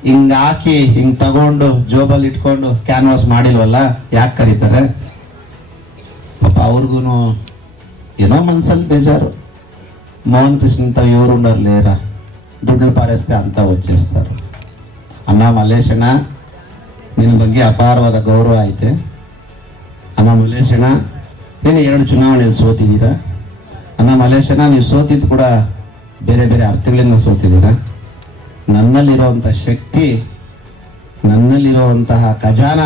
ಹಿಂಗ್ ಹಾಕಿ ಹಿಂಗ್ ತಗೊಂಡು ಜೋಬಲ್ಲಿ ಇಟ್ಕೊಂಡು ಕ್ಯಾನ್ವಾಸ್ ಮಾಡಿಲ್ವಲ್ಲ, ಯಾಕೆ ಕರೀತಾರೆ? ಪಾಪ ಅವ್ರಿಗೂ ಏನೋ ಮನ್ಸಲ್ಲಿ ಬೇಜಾರು. మోహన్ కృష్ణ ఎవరు ఉండరు లేరా, ದುಡ್ಡು ಪಾರಿಸ್ತೆ ಅಂತ వచ్చేస్తారు. ಅಮ್ಮ ಮಲ್ಲೇಶಣ್ಣ, ನಿನ್ನ ಬಗ್ಗೆ ಅಪಾರವಾದ ಗೌರವ ಐತೆ. ಅಮ್ಮ ಮಲ್ಲೇಶಣ್ಣ, ನೀನು 2 ಚುನಾವಣೆಯಲ್ಲಿ ಸೋತಿದ್ದೀರಾ. ಅಮ್ಮ ಮಲ್ಲೇಶಣ್ಣ, ನೀವು ಸೋತಿದ್ದು ಕೂಡ ಬೇರೆ ಬೇರೆ ಅರ್ಥಗಳಿಂದ ಸೋತಿದ್ದೀರಾ. ನನ್ನಲ್ಲಿರುವಂಥ ಶಕ್ತಿ, ನನ್ನಲ್ಲಿರುವಂತಹ ಖಜಾನ,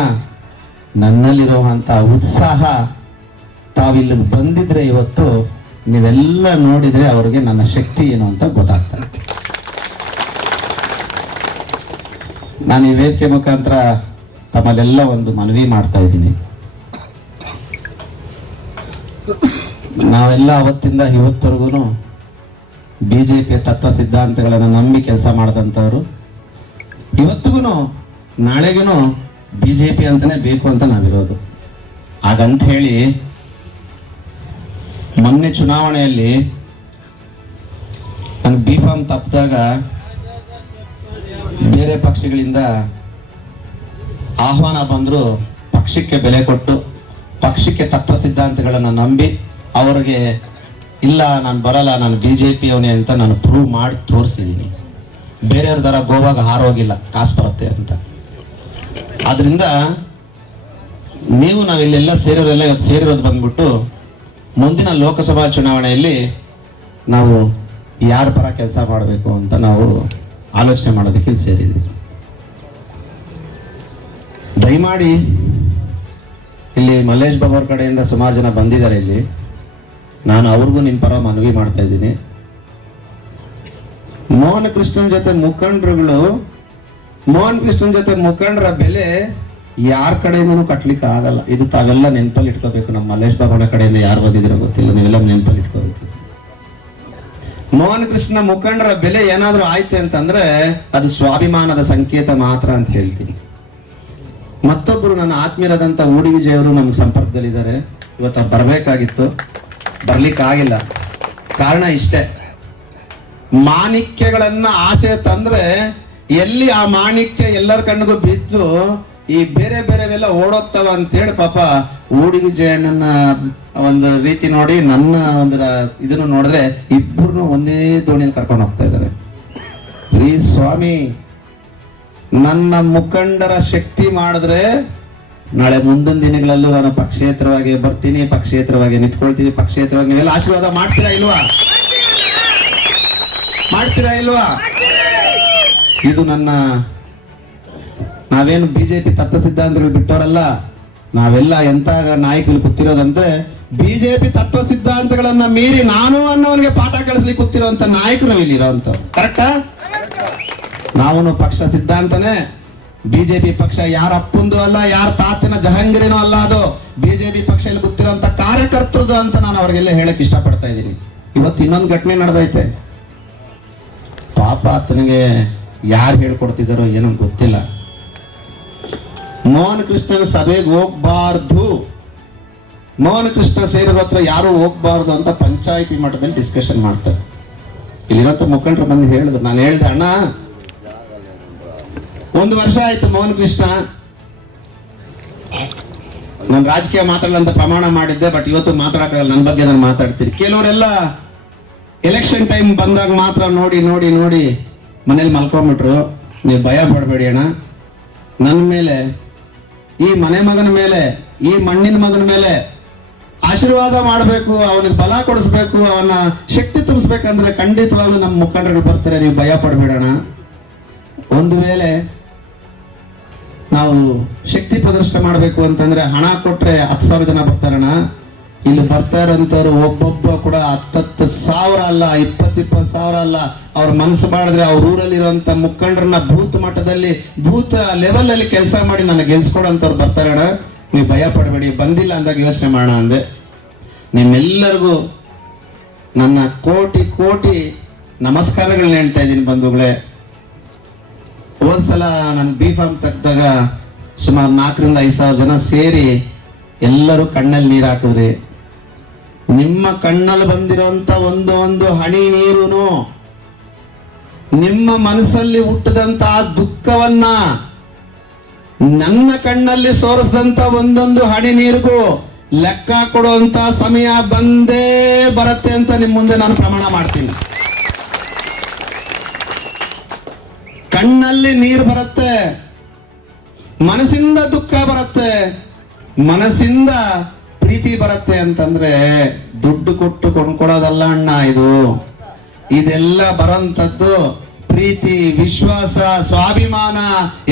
ನನ್ನಲ್ಲಿರುವಂತಹ ಉತ್ಸಾಹ ತಾವಿಲ್ಲಿಗೆ ಬಂದಿದ್ರೆ ಇವತ್ತು ನೀವೆಲ್ಲ ನೋಡಿದ್ರೆ ಅವರಿಗೆ ನನ್ನ ಶಕ್ತಿ ಏನು ಅಂತ ಗೊತ್ತಾಗ್ತದೆ. ನಾನು ಈ ವೇದಿಕೆ ಮುಖಾಂತರ ತಮ್ಮಲ್ಲೆಲ್ಲ ಒಂದು ಮನವಿ ಮಾಡ್ತಾ ಇದ್ದೀನಿ. ನಾವೆಲ್ಲ ಅವತ್ತಿಂದ ಇವತ್ತವರೆಗೂ ಬಿಜೆಪಿಯ ತತ್ವ ಸಿದ್ಧಾಂತಗಳನ್ನು ನಂಬಿ ಕೆಲಸ ಮಾಡಿದಂಥವ್ರು. ಇವತ್ತಿಗೂ ನಾಳೆಗೂ ಬಿಜೆಪಿ ಅಂತಾನೆ ಬೇಕು ಅಂತ ನಾವಿರೋದು. ಹಾಗಂತ ಹೇಳಿ ಮೊನ್ನೆ ಚುನಾವಣೆಯಲ್ಲಿ ನನಗೆ B.Pharm ತಪ್ಪಿದಾಗ ಬೇರೆ ಪಕ್ಷಗಳಿಂದ ಆಹ್ವಾನ ಬಂದರೂ ಪಕ್ಷಕ್ಕೆ ಬೆಲೆ ಕೊಟ್ಟು ಪಕ್ಷಕ್ಕೆ ತತ್ವ ಸಿದ್ಧಾಂತಗಳನ್ನು ನಂಬಿ ಅವರಿಗೆ ಇಲ್ಲ ನಾನು ಬರಲ್ಲ, ನಾನು BJP ಅವನೇ ಅಂತ ನಾನು ಪ್ರೂವ್ ಮಾಡಿ ತೋರಿಸಿದ್ದೀನಿ. ಬೇರೆಯವ್ರ ದರ ಗೋವಾಗ ಹಾರೋಗಿಲ್ಲ, ಕಾಸು ಬರುತ್ತೆ ಅಂತ. ಆದ್ರಿಂದ ನಾವಿಲ್ಲೆಲ್ಲ ಸೇರಿರೋರೆಲ್ಲ ಇವತ್ತು ಸೇರಿರೋದು ಬಂದ್ಬಿಟ್ಟು ಮುಂದಿನ ಲೋಕಸಭಾ ಚುನಾವಣೆಯಲ್ಲಿ ನಾವು ಯಾರ ಪರ ಕೆಲಸ ಮಾಡಬೇಕು ಅಂತ ನಾವು ಆಲೋಚನೆ ಮಾಡೋದಕ್ಕೆ ಸೇರಿದ್ವಿ. ದಯಮಾಡಿ ಇಲ್ಲಿ ಮಲ್ಲೇಶ್ ಬಾಬು ಅವ್ರ ಕಡೆಯಿಂದ ಸುಮಾರು ಜನ ಬಂದಿದ್ದಾರೆ ಇಲ್ಲಿ. ನಾನು ಅವ್ರಿಗೂ ನಿಮ್ಮ ಪರ ಮನವಿ ಮಾಡ್ತಾ ಇದ್ದೀನಿ. ಮೋಹನ್ ಕೃಷ್ಣನ್ ಜೊತೆ ಮುಖಂಡರ ಬೆಲೆ ಯಾರ ಕಡೆಯಿಂದನೂ ಕಟ್ಲಿಕ್ಕೆ ಆಗಲ್ಲ. ಇದು ತಾವೆಲ್ಲ ನೆನಪಲ್ಲಿ ಇಟ್ಕೋಬೇಕು. ನಮ್ಮ ಮಲ್ಲೇಶ್ ಬಾಬುನ ಕಡೆಯಿಂದ ಯಾರು ಬಂದಿದ್ದೀರೋ ಗೊತ್ತಿಲ್ಲ, ನೀವೆಲ್ಲ ನೆನಪಲ್ಲಿ ಇಟ್ಕೋಬೇಕು. ಮೋಹನ್ ಕೃಷ್ಣ ಮುಖಂಡರ ಬೆಲೆ ಏನಾದ್ರೂ ಆಯ್ತು ಅಂತಂದ್ರೆ ಅದು ಸ್ವಾಭಿಮಾನದ ಸಂಕೇತ ಮಾತ್ರ ಅಂತ ಹೇಳ್ತೀನಿ. ಮತ್ತೊಬ್ಬರು ನನ್ನ ಆತ್ಮೀಯರಾದಂಥ ಊಡಿ ವಿಜಯ್ ಅವರು ನಮ್ಗೆ ಸಂಪರ್ಕದಲ್ಲಿದ್ದಾರೆ. ಇವತ್ತು ಬರಬೇಕಾಗಿತ್ತು, ಬರ್ಲಿಕ್ಕಾಗಿಲ್ಲ. ಕಾರಣ ಇಷ್ಟೇ, ಮಾಣಿಕ್ಯಗಳನ್ನ ಆಚೆ ತಂದ್ರೆ ಎಲ್ಲಿ ಆ ಮಾಣಿಕ್ಯ ಎಲ್ಲರ ಕಣ್ಣಿಗೂ ಬಿದ್ದು ಈ ಬೇರೆ ಬೇರೆವೆಲ್ಲ ಓಡೋಗ್ತಾವ ಅಂತೇಳಿ ಪಾಪ ಊಡಿ ವಿಜಯಣ್ಣನ ಒಂದು ರೀತಿ ನೋಡಿ ನನ್ನ ಒಂದು ಇದನ್ನು ನೋಡಿದ್ರೆ ಇಬ್ಬರು ಒಂದೇ ದೋಣಿಯಲ್ಲಿ ಕರ್ಕೊಂಡು ಹೋಗ್ತಾ ಇದ್ದಾರೆ. ಪ್ಲೀಸ್ ಸ್ವಾಮಿ, ನನ್ನ ಮುಖಂಡರ ಶಕ್ತಿ ಮಾಡಿದ್ರೆ ನಾಳೆ ಮುಂದಿನ ದಿನಗಳಲ್ಲೂ ನಾನು ಪಕ್ಷೇತರವಾಗಿ ಬರ್ತೀನಿ, ಪಕ್ಷೇತರವಾಗಿ ನಿಂತ್ಕೊಳ್ತೀನಿ, ಪಕ್ಷೇತರವಾಗಿ ನೀವೆಲ್ಲ ಆಶೀರ್ವಾದ ಮಾಡ್ತೀರಾ ಇಲ್ವಾ? ಇದು ನಾವೇನು ಬಿಜೆಪಿ ತತ್ವ ಸಿದ್ಧಾಂತಗಳು ಬಿಟ್ಟವರಲ್ಲ. ನಾವೆಲ್ಲ ಎಂತ ನಾಯಕರು ಕೂತಿರೋದಂದ್ರೆ ಬಿಜೆಪಿ ತತ್ವ ಸಿದ್ಧಾಂತಗಳನ್ನ ಮೀರಿ ನಾನು ಅನ್ನೋನಿಗೆ ಪಾಠ ಕಳಿಸ್ಲಿಕ್ಕೆ ಕೂತಿರೋಂತ ನಾಯಕರು ಇಲ್ಲಿ ಇರೋಂತ. ಕರೆಕ್ಟಾ? ನಾವು ಪಕ್ಷ ಸಿದ್ಧಾಂತನೇ. ಬಿಜೆಪಿ ಪಕ್ಷ ಯಾರ ಅಪ್ಪಂದು ಅಲ್ಲ, ಯಾರ ತಾತನ ಜಹಂಗೀರಿನೂ ಅಲ್ಲ. ಅದು ಬಿಜೆಪಿ ಪಕ್ಷ ಇಲ್ಲಿ ಗೊತ್ತಿರೋಂತ ಕಾರ್ಯಕರ್ತರದು ಅಂತ ನಾನು ಅವ್ರಿಗೆಲ್ಲ ಹೇಳಕ್ ಇಷ್ಟಪಡ್ತಾ ಇದ್ದೀನಿ. ಇವತ್ತು ಇನ್ನೊಂದು ಘಟನೆ ನಡೆದೈತೆ. ಪಾಪ ಆತನಿಗೆ ಯಾರು ಹೇಳ್ಕೊಡ್ತಿದ್ದಾರೋ ಏನೋ ಗೊತ್ತಿಲ್ಲ. ಮೋಹನ್ ಕೃಷ್ಣನ ಸಭೆಗೆ ಹೋಗ್ಬಾರ್ದು, ಮೋಹನ್ ಕೃಷ್ಣ ಸೇರಿರೋ ಹತ್ರ ಯಾರು ಹೋಗ್ಬಾರ್ದು ಅಂತ ಪಂಚಾಯಿತಿ ಮಟ್ಟದಲ್ಲಿ ಡಿಸ್ಕಷನ್ ಮಾಡ್ತಾರೆ. ಇಲ್ಲಿರೋಂಥ ಮುಖಂಡರು ಬಂದು ಹೇಳಿದ್ರು. ನಾನು ಹೇಳ್ದೆ, ಅಣ್ಣ 1 ವರ್ಷ ಆಯ್ತು ಮೋಹನ್ ಕೃಷ್ಣ, ನಾನು ರಾಜಕೀಯ ಮಾತಾಡಲಂತ ಪ್ರಮಾಣ ಮಾಡಿದ್ದೆ, ಬಟ್ ಇವತ್ತು ಮಾತಾಡಕ್ಕಾಗಲ್ಲ, ನನ್ನ ಬಗ್ಗೆ ನಾನು ಮಾತಾಡ್ತೀನಿ. ಕೆಲವರೆಲ್ಲ ಎಲೆಕ್ಷನ್ ಟೈಮ್ ಬಂದಾಗ ಮಾತ್ರ ನೋಡಿ ನೋಡಿ ನೋಡಿ ಮನೇಲಿ ಮಲ್ಕೊಂಡ್ಬಿಟ್ರು. ನೀವು ಭಯ ಪಡಬೇಡಿ ಅಣ್ಣ, ನನ್ನ ಮೇಲೆ, ಈ ಮನೆ ಮಗನ ಮೇಲೆ, ಈ ಮಣ್ಣಿನ ಮಗನ ಮೇಲೆ ಆಶೀರ್ವಾದ ಮಾಡಬೇಕು, ಅವನಿಗೆ ಬಲ ಕೊಡಿಸ್ಬೇಕು, ಅವನ ಶಕ್ತಿ ತುಂಬಿಸ್ಬೇಕಂದ್ರೆ ಖಂಡಿತವಾಗ್ಲೂ ನಮ್ಮ ಮುಖಂಡರು ಬರ್ತಾರೆ. ನೀವು ಭಯ ಪಡಬೇಡಣ. ಒಂದು ವೇಳೆ ನಾವು ಶಕ್ತಿ ಪ್ರದರ್ಶನ ಮಾಡಬೇಕು ಅಂತಂದ್ರೆ ಹಣ ಕೊಟ್ರೆ 10,000 ಜನ ಬರ್ತಾರಣ. ಇಲ್ಲಿ ಬರ್ತಾ ಇರೋಂಥವ್ರು ಒಬ್ಬೊಬ್ಬ ಕೂಡ 10,000 ಅಲ್ಲ, 20,000 ಅಲ್ಲ. ಅವ್ರ ಮನಸ್ಸು ಮಾಡಿದ್ರೆ ಅವ್ರ ಊರಲ್ಲಿರುವಂತ ಮುಖಂಡರನ್ನ ಬೂತ್ ಮಟ್ಟದಲ್ಲಿ ಬೂತ್ ಲೆವೆಲ್ ಅಲ್ಲಿ ಕೆಲಸ ಮಾಡಿ ನನಗೆ ಗೆಲ್ಸ್ಕೊಡೋಂಥವ್ರು ಬರ್ತಾರಣ. ನೀವು ಭಯ ಪಡಬೇಡಿ. ಬಂದಿಲ್ಲ ಅಂದಾಗ ಯೋಚನೆ ಮಾಡೋಣ ಅಂದೆ. ನಿಮ್ಮೆಲ್ಲರಿಗೂ ನನ್ನ ಕೋಟಿ ಕೋಟಿ ನಮಸ್ಕಾರಗಳನ್ನ ಹೇಳ್ತಾ ಇದ್ದೀನಿ ಬಂಧುಗಳೇ. ಹೋದ್ಸಲ ನಾನು B.Pharm ತೆಗ್ದಾಗ ಸುಮಾರು 4,000 to 5,000 ಜನ ಸೇರಿ ಎಲ್ಲರೂ ಕಣ್ಣಲ್ಲಿ ನೀರು ಹಾಕಿದ್ರಿ. ನಿಮ್ಮ ಕಣ್ಣಲ್ಲಿ ಬಂದಿರುವಂತ ಒಂದು ಹನಿ ನೀರುನು ನಿಮ್ಮ ಮನಸ್ಸಲ್ಲಿ ಹುಟ್ಟದಂತಹ ದುಃಖವನ್ನ ನನ್ನ ಕಣ್ಣಲ್ಲಿ ಸೋರಿಸಿದಂತ ಒಂದೊಂದು ಹನಿ ನೀರಿಗೂ ಲೆಕ್ಕ ಕೊಡುವಂತ ಸಮಯ ಬಂದೇ ಬರುತ್ತೆ ಅಂತ ನಿಮ್ಮ ಮುಂದೆ ನಾನು ಪ್ರಮಾಣ ಮಾಡ್ತೀನಿ. ಕಣ್ಣಲ್ಲಿ ನೀರು ಬರುತ್ತೆ, ಮನಸ್ಸಿಂದ ದುಃಖ ಬರುತ್ತೆ, ಮನಸ್ಸಿಂದ ಪ್ರೀತಿ ಬರುತ್ತೆ ಅಂತಂದ್ರೆ ದುಡ್ಡು ಕೊಟ್ಟು ಕೊಂಡ್ಕೊಳ್ಳೋದಲ್ಲ ಅಣ್ಣ. ಇದೆಲ್ಲ ಬರೋಂಥದ್ದು ಪ್ರೀತಿ, ವಿಶ್ವಾಸ, ಸ್ವಾಭಿಮಾನ,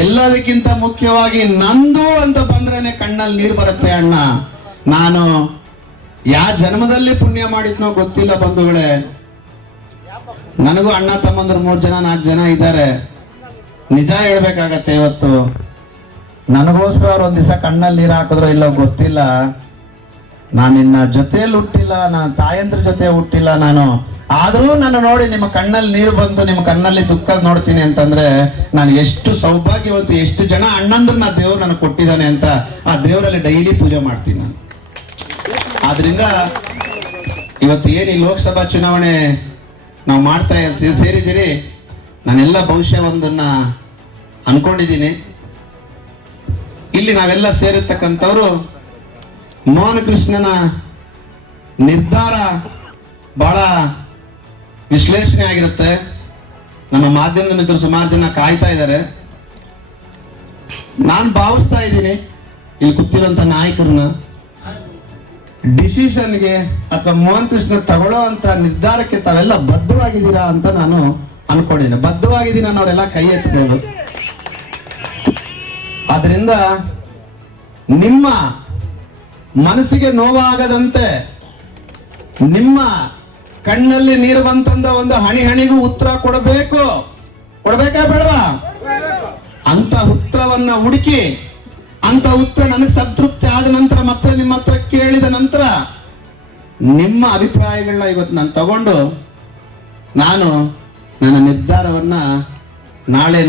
ಎಲ್ಲದಕ್ಕಿಂತ ಮುಖ್ಯವಾಗಿ ನಂದು ಅಂತ ಬಂದ್ರೇನೆ ಕಣ್ಣಲ್ಲಿ ನೀರು ಬರುತ್ತೆ ಅಣ್ಣ. ನಾನು ಯಾವ ಜನ್ಮದಲ್ಲಿ ಪುಣ್ಯ ಮಾಡಿದ್ನೋ ಗೊತ್ತಿಲ್ಲ ಬಂಧುಗಳೇ. ನನಗೂ ಅಣ್ಣ ತಮ್ಮಂದ್ರು 3 ಜನ 4 ಜನ ಇದ್ದಾರೆ. ನಿಜ ಹೇಳ್ಬೇಕಾಗತ್ತೆ, ಇವತ್ತು ನನಗೋಸ್ಕರ ಒಂದ್ ದಿವಸ ಕಣ್ಣಲ್ಲಿ ನೀರು ಹಾಕಿದ್ರು ಇಲ್ಲೋ ಗೊತ್ತಿಲ್ಲ. ನಾನು ನಿನ್ನ ಜೊತೆಯಲ್ಲಿ ಹುಟ್ಟಿಲ್ಲ, ನಾನು ತಾಯಂದ್ರ ಜೊತೆ ಹುಟ್ಟಿಲ್ಲ ನಾನು. ಆದ್ರೂ ನಾನು ನೋಡಿ ನಿಮ್ಮ ಕಣ್ಣಲ್ಲಿ ನೀರು ಬಂತು, ನಿಮ್ಮ ಕಣ್ಣಲ್ಲಿ ದುಃಖ ನೋಡ್ತೀನಿ ಅಂತಂದ್ರೆ ನಾನು ಎಷ್ಟು ಸೌಭಾಗ್ಯವಂತ, ಎಷ್ಟು ಜನ ಅಣ್ಣಂದ್ರನ್ನ ದೇವ್ರು ನನಗೆ ಕೊಟ್ಟಿದ್ದಾನೆ ಅಂತ ಆ ದೇವರಲ್ಲಿ ಡೈಲಿ ಪೂಜೆ ಮಾಡ್ತೀನಿ ನಾನು. ಆದ್ರಿಂದ ಇವತ್ತು ಏನು ಈ ಲೋಕಸಭಾ ಚುನಾವಣೆ ನಾವು ಮಾಡ್ತಾ ಸೇರಿದ್ದೀರಿ, ನಾನೆಲ್ಲ ಬಹುಶಃ ಒಂದನ್ನ ಅನ್ಕೊಂಡಿದ್ದೀನಿ. ಇಲ್ಲಿ ನಾವೆಲ್ಲ ಸೇರಿರ್ತಕ್ಕಂಥವ್ರು ಮೋಹನ ಕೃಷ್ಣನ ನಿರ್ಧಾರ ಬಹಳ ವಿಶ್ಲೇಷಣೆ ಆಗಿರುತ್ತೆ. ನಮ್ಮ ಮಾಧ್ಯಮದ ಮಿತ್ರರು ಸುಮಾರು ಜನ ಕಾಯ್ತಾ ಇದ್ದಾರೆ. ನಾನು ಭಾವಿಸ್ತಾ ಇದ್ದೀನಿ ಇಲ್ಲಿ ಕೂತಿರುವಂತ ನಾಯಕರನ್ನ ಡಿಸಿಷನ್ಗೆ ಅಥವಾ ಮೋಹನ್ ಕೃಷ್ಣ ತಗೊಳ್ಳೋ ಅಂತ ನಿರ್ಧಾರಕ್ಕೆ ತಾವೆಲ್ಲ ಬದ್ಧವಾಗಿದ್ದೀರಾ ಅಂತ ನಾನು ಅನ್ಕೊಂಡಿದ್ದೀನಿ. ಬದ್ಧವಾಗಿದ್ದೀನಿ ಅನ್ನೋರೆಲ್ಲ ಕೈ ಎತ್ತಬಹುದು. ಆದ್ರಿಂದ ನಿಮ್ಮ ಮನಸ್ಸಿಗೆ ನೋವಾಗದಂತೆ, ನಿಮ್ಮ ಕಣ್ಣಲ್ಲಿ ನೀರು ಬಂತಂದ ಒಂದು ಹಣಿಗೂ ಉತ್ತರ ಕೊಡಬೇಕಾ ಬೇಡವಾ? ಅಂತ ಉತ್ತರವನ್ನ ಹುಡುಕಿ, ಅಂತ ಉತ್ತರ ನನಗೆ ಸಂತೃಪ್ತಿ ಆದ ನಂತರ ಮತ್ತೆ ನಿಮ್ಮ ಹತ್ರ ಕೇಳಿದ ನಂತರ ನಿಮ್ಮ ಅಭಿಪ್ರಾಯಗಳನ್ನ ಇವತ್ತು ನಾನು ತಗೊಂಡು ನಾನು ನನ್ನ ನಿರ್ಧಾರವನ್ನ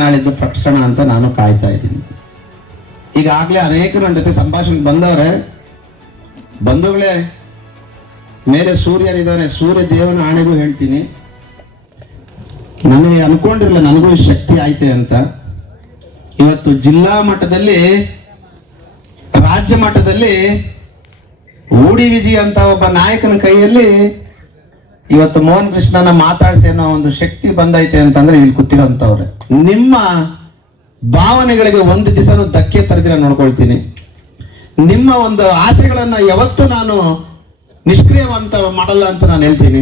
ನಾಳಿದ್ದು ಪ್ರಕಟಿಸೋಣ ಅಂತ ನಾನು ಕಾಯ್ತಾ ಇದ್ದೀನಿ. ಈಗಾಗಲೇ ಅನೇಕರು ನನ್ನ ಜೊತೆ ಸಂಭಾಷಣೆ ಬಂದವರೇ. ಬಂಧುಗಳೇ, ಮೇಲೆ ಸೂರ್ಯನಿದ್ದಾನೆ, ಸೂರ್ಯ ದೇವನ ಆಣೆಗೂ ಹೇಳ್ತೀನಿ, ನನಗೆ ಅನ್ಕೊಂಡಿರಲಿಲ್ಲ ನನಗೂ ಶಕ್ತಿ ಆಯ್ತೆ ಅಂತ. ಇವತ್ತು ಜಿಲ್ಲಾ ಮಟ್ಟದಲ್ಲಿ, ರಾಜ್ಯ ಮಟ್ಟದಲ್ಲಿ ಊಡಿ ವಿಜಯ್ ಅಂತ ಒಬ್ಬ ನಾಯಕನ ಕೈಯಲ್ಲಿ ಇವತ್ತು ಮೋಹನ್ ಕೃಷ್ಣನ ಮಾತಾಡಿಸಿ ಅನ್ನೋ ಒಂದು ಶಕ್ತಿ ಬಂದೈತೆ ಅಂತಂದ್ರೆ ಇಲ್ಲಿ ಕೂತಿರೋಂಥವ್ರೆ. ನಿಮ್ಮ ಭಾವನೆಗಳಿಗೆ ಒಂದು ದಿವಸ ಧಕ್ಕೆ ತರದಿರ ನೋಡ್ಕೊಳ್ತೀನಿ. ನಿಮ್ಮ ಒಂದು ಆಸೆಗಳನ್ನ ಯಾವತ್ತೂ ನಾನು ನಿಷ್ಕ್ರಿಯವಂತ ಮಾಡಲ್ಲ ಅಂತ ನಾನು ಹೇಳ್ತೀನಿ.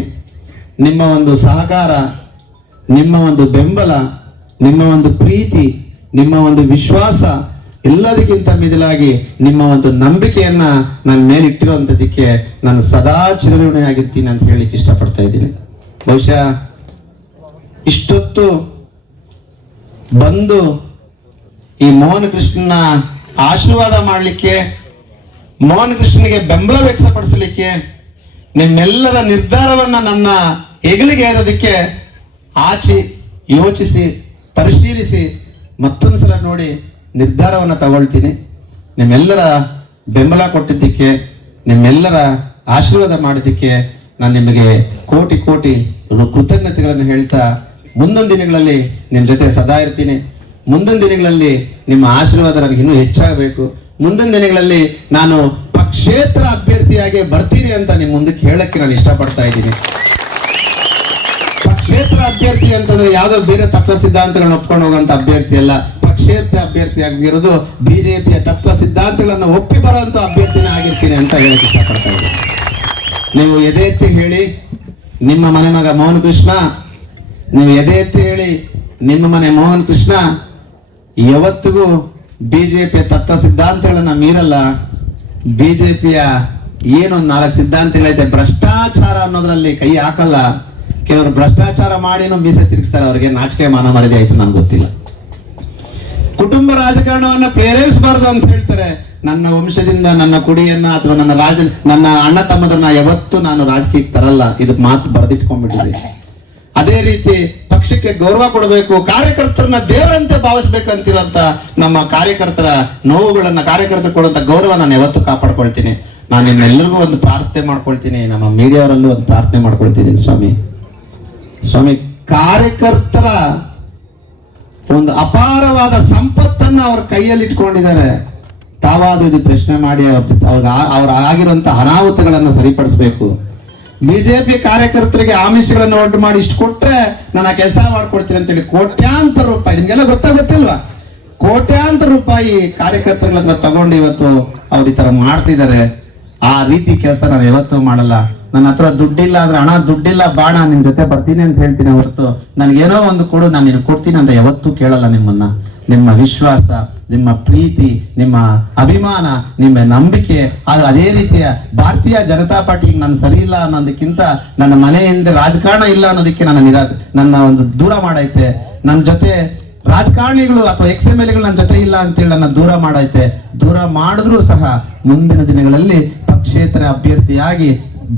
ನಿಮ್ಮ ಒಂದು ಸಹಕಾರ, ನಿಮ್ಮ ಒಂದು ಬೆಂಬಲ, ನಿಮ್ಮ ಒಂದು ಪ್ರೀತಿ, ನಿಮ್ಮ ಒಂದು ವಿಶ್ವಾಸ, ಎಲ್ಲದಕ್ಕಿಂತ ಮಿಗಿಲಾಗಿ ನಿಮ್ಮ ಒಂದು ನಂಬಿಕೆಯನ್ನ ನನ್ನ ಮೇಲೆ ಇಟ್ಟಿರುವಂತದಕ್ಕೆ ನಾನು ಸದಾ ಚಿರಋಣಿಯಾಗಿರ್ತೀನಿ ಅಂತ ಹೇಳಿಕ್ಕೆ ಇಷ್ಟಪಡ್ತಾ ಇದ್ದೀನಿ. ಬಹುಶಃ ಇಷ್ಟೊತ್ತು ಬಂದು ಈ ಮೋಹನ ಕೃಷ್ಣನ ಆಶೀರ್ವಾದ ಮಾಡಲಿಕ್ಕೆ, ಮೋಹನ ಕೃಷ್ಣನಿಗೆ ಬೆಂಬಲ ವ್ಯಕ್ತಪಡಿಸಲಿಕ್ಕೆ, ನಿಮ್ಮೆಲ್ಲರ ನಿರ್ಧಾರವನ್ನ ನನ್ನ ಹೆಗಲಿಗೆ ಏರೋದಕ್ಕೆ ಆಚೆ ಯೋಚಿಸಿ ಪರಿಶೀಲಿಸಿ ಮತ್ತೊಂದು ಸಲ ನೋಡಿ ನಿರ್ಧಾರವನ್ನು ತಗೊಳ್ತೀನಿ. ನಿಮ್ಮೆಲ್ಲರ ಬೆಂಬಲ ಕೊಟ್ಟಿದ್ದಕ್ಕೆ, ನಿಮ್ಮೆಲ್ಲರ ಆಶೀರ್ವಾದ ಮಾಡಿದ್ದಕ್ಕೆ ನಾನು ನಿಮಗೆ ಕೋಟಿ ಕೋಟಿ ಕೃತಜ್ಞತೆಗಳನ್ನು ಹೇಳ್ತಾ ಮುಂದೊಂದು ದಿನಗಳಲ್ಲಿ ನಿಮ್ಮ ಜೊತೆ ಸದಾ ಇರ್ತೀನಿ. ಮುಂದಿನ ದಿನಗಳಲ್ಲಿ ನಿಮ್ಮ ಆಶೀರ್ವಾದ ನನಗೆ ಇನ್ನೂ ಹೆಚ್ಚಾಗಬೇಕು. ಮುಂದಿನ ದಿನಗಳಲ್ಲಿ ನಾನು ಪಕ್ಷೇತರ ಅಭ್ಯರ್ಥಿಯಾಗಿ ಬರ್ತೀನಿ ಅಂತ ನಿಮ್ಮ ಮುಂದಕ್ಕೆ ಹೇಳಕ್ಕೆ ನಾನು ಇಷ್ಟಪಡ್ತಾ ಇದ್ದೀನಿ. ಪಕ್ಷೇತರ ಅಭ್ಯರ್ಥಿ ಅಂತಂದ್ರೆ ಯಾವುದೋ ಬೇರೆ ತತ್ವ ಸಿದ್ಧಾಂತಗಳನ್ನ ಒಪ್ಕೊಂಡು ಹೋಗುವಂತ ಅಭ್ಯರ್ಥಿ ಅಲ್ಲ. ಪಕ್ಷೇತರ ಅಭ್ಯರ್ಥಿ ಆಗಿರೋದು ಬಿಜೆಪಿಯ ತತ್ವ ಸಿದ್ಧಾಂತಗಳನ್ನ ಒಪ್ಪಿ ಬರುವಂತ ಅಭ್ಯರ್ಥಿನೇ ಆಗಿರ್ತೀನಿ ಅಂತ ಹೇಳಕ್ಕೆ ಇಷ್ಟಪಡ್ತಾ ಇದ್ದೀನಿ. ನೀವು ಎದೆ ಎತ್ತಿ ಹೇಳಿ ನಿಮ್ಮ ಮನೆ ಮಗ ಮೋಹನ್ ಕೃಷ್ಣ, ನೀವು ಎದೆ ಎತ್ತಿ ಹೇಳಿ ನಿಮ್ಮ ಮನೆ ಮೋಹನ್ ಕೃಷ್ಣ ಯಾವತ್ತಿಗೂ ಬಿಜೆಪಿ ತತ್ವ ಸಿದ್ಧಾಂತಗಳನ್ನ ಮೀರಲ್ಲ. ಬಿಜೆಪಿಯ ಏನೊಂದು 4 ಸಿದ್ಧಾಂತಗಳೈತೆ, ಭ್ರಷ್ಟಾಚಾರ ಅನ್ನೋದ್ರಲ್ಲಿ ಕೈ ಹಾಕಲ್ಲ. ಕೆಲವರು ಭ್ರಷ್ಟಾಚಾರ ಮಾಡಿನೂ ಮೀಸೆ ತಿರುಗಿಸ್ತಾರೆ, ಅವ್ರಿಗೆ ನಾಚಿಕೆ ಮಾನ ಮರ್ಯಾದೆ ಆಯ್ತು ನನಗೆ ಗೊತ್ತಿಲ್ಲ. ಕುಟುಂಬ ರಾಜಕಾರಣವನ್ನ ಪ್ರೇರೇಪಿಸಬಾರದು ಅಂತ ಹೇಳ್ತಾರೆ. ನನ್ನ ವಂಶದಿಂದ ನನ್ನ ಕುಡಿಯನ್ನ ಅಥವಾ ನನ್ನ ಅಣ್ಣ ತಮ್ಮದನ್ನ ಯಾವತ್ತೂ ನಾನು ರಾಜಕೀಯಕ್ಕೆ ತರಲ್ಲ, ಇದು ಮಾತು ಬರೆದಿಟ್ಕೊಂಡ್ಬಿಟ್ಟಿದೆ. ಅದೇ ರೀತಿ ಪಕ್ಷಕ್ಕೆ ಗೌರವ ಕೊಡಬೇಕು, ಕಾರ್ಯಕರ್ತರನ್ನ ದೇವರಂತೆ ಭಾವಿಸ್ಬೇಕಂತಿರುವಂತ ನಮ್ಮ ಕಾರ್ಯಕರ್ತರ ನೋವುಗಳನ್ನ ಕಾರ್ಯಕರ್ತರು ಕೊಡುವಂತ ಗೌರವ ನಾನು ಯಾವತ್ತೂ ಕಾಪಾಡ್ಕೊಳ್ತೀನಿ. ನಾನು ನಿಮ್ಮೆಲ್ಲರಿಗೂ ಒಂದು ಪ್ರಾರ್ಥನೆ ಮಾಡ್ಕೊಳ್ತೀನಿ, ನಮ್ಮ ಮೀಡಿಯಾವರಲ್ಲೂ ಒಂದು ಪ್ರಾರ್ಥನೆ ಮಾಡ್ಕೊಳ್ತಿದ್ದೀನಿ. ಸ್ವಾಮಿ ಕಾರ್ಯಕರ್ತರ ಒಂದು ಅಪಾರವಾದ ಸಂಪತ್ತನ್ನ ಅವ್ರ ಕೈಯಲ್ಲಿ ಇಟ್ಕೊಂಡಿದ್ದಾರೆ. ತಾವಾದ ಇದು ಪ್ರಶ್ನೆ ಮಾಡಿ ಅವ್ರ ಆಗಿರುವಂತ ಅನಾಹುತಗಳನ್ನ ಸರಿಪಡಿಸಬೇಕು. ಬಿಜೆಪಿ ಕಾರ್ಯಕರ್ತರಿಗೆ ಆಮಿಷಗಳನ್ನು ಒಡ್ಡು ಮಾಡಿ ಇಷ್ಟು ಕೊಟ್ರೆ ನಾನು ಕೆಲಸ ಮಾಡ್ಕೊಡ್ತೀನಿ ಅಂತೇಳಿ ಕೋಟ್ಯಾಂತರ ರೂಪಾಯಿ, ನಿಮ್ಗೆಲ್ಲ ಗೊತ್ತಿಲ್ವಾ, ಕೋಟ್ಯಾಂತರ ರೂಪಾಯಿ ಕಾರ್ಯಕರ್ತರುಗಳ ಹತ್ರ ತಗೊಂಡು ಇವತ್ತು ಅವ್ರು ಈ ತರ ಮಾಡ್ತಿದ್ದಾರೆ. ಆ ರೀತಿ ಕೆಲಸ ನಾನು ಯಾವತ್ತೂ ಮಾಡಲ್ಲ. ನನ್ನ ಹತ್ರ ದುಡ್ಡಿಲ್ಲ ಅಂದ್ರೆ ಹಣ ದುಡ್ಡಿಲ್ಲ ಬಾಣ ನಿಮ್ ಜೊತೆ ಬರ್ತೀನಿ ಅಂತ ಹೇಳ್ತೀನಿ ಹೊರತು ನನಗೇನೋ ಒಂದು ಕೊಡು ನಾನು ನಿನಗೆ ಕೊಡ್ತೀನಿ ಅಂತ ಯಾವತ್ತೂ ಕೇಳಲ್ಲ. ನಿಮ್ಮ ವಿಶ್ವಾಸ, ನಿಮ್ಮ ಪ್ರೀತಿ, ನಿಮ್ಮ ಅಭಿಮಾನ, ನಿಮ್ಮ ನಂಬಿಕೆ, ಅದೇ ರೀತಿಯ ಭಾರತೀಯ ಜನತಾ ಪಾರ್ಟಿಗೆ ನಾನು ಸರಿ ಇಲ್ಲ ಅನ್ನೋದಕ್ಕಿಂತ ನನ್ನ ಮನೆಯಿಂದ ರಾಜಕಾರಣ ಇಲ್ಲ ಅನ್ನೋದಕ್ಕೆ ನನ್ನ ಒಂದು ದೂರ ಮಾಡೈತೆ. ನನ್ನ ಜೊತೆ ರಾಜಕಾರಣಿಗಳು ಅಥವಾ XMLಗಳು ನನ್ನ ಜೊತೆ ಇಲ್ಲ ಅಂತೇಳಿ ನನ್ನ ದೂರ ಮಾಡೈತೆ. ದೂರ ಮಾಡಿದ್ರೂ ಸಹ ಮುಂದಿನ ದಿನಗಳಲ್ಲಿ ಪಕ್ಷೇತರ ಅಭ್ಯರ್ಥಿಯಾಗಿ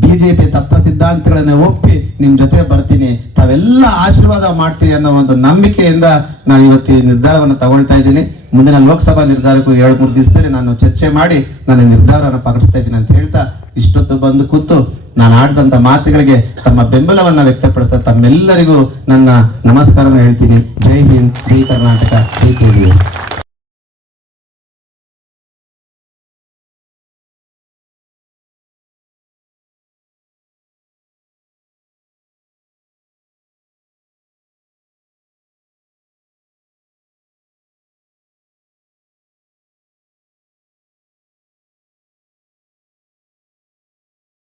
ಬಿಜೆಪಿ ತತ್ವ ಸಿದ್ಧಾಂತಗಳನ್ನ ಒಪ್ಪಿ ನಿಮ್ ಜೊತೆ ಬರ್ತೀನಿ, ತಾವೆಲ್ಲ ಆಶೀರ್ವಾದ ಮಾಡ್ತೀವಿ ಅನ್ನೋ ಒಂದು ನಂಬಿಕೆಯಿಂದ ನಾನು ಇವತ್ತು ಈ ನಿರ್ಧಾರವನ್ನು ತಗೊಳ್ತಾ ಇದ್ದೀನಿ. ಮುಂದಿನ ಲೋಕಸಭಾ ನಿರ್ಧಾರಕ್ಕೂ 2-3 ದಿವಸದಲ್ಲಿ ನಾನು ಚರ್ಚೆ ಮಾಡಿ ನಾನು ನಿರ್ಧಾರವನ್ನು ಪ್ರಕಟಿಸ್ತಾ ಇದ್ದೀನಿ ಅಂತ ಹೇಳ್ತಾ ಇಷ್ಟೊತ್ತು ಬಂದು ಕೂತು ನಾನು ಆಡಿದಂತ ಮಾತುಗಳಿಗೆ ತಮ್ಮ ಬೆಂಬಲವನ್ನ ವ್ಯಕ್ತಪಡಿಸ್ತಾ ತಮ್ಮೆಲ್ಲರಿಗೂ ನನ್ನ ನಮಸ್ಕಾರವನ್ನು ಹೇಳ್ತೀನಿ. ಜೈ ಹಿಂದ್, ಜೈ ಕರ್ನಾಟಕ, ಜೈ KGF.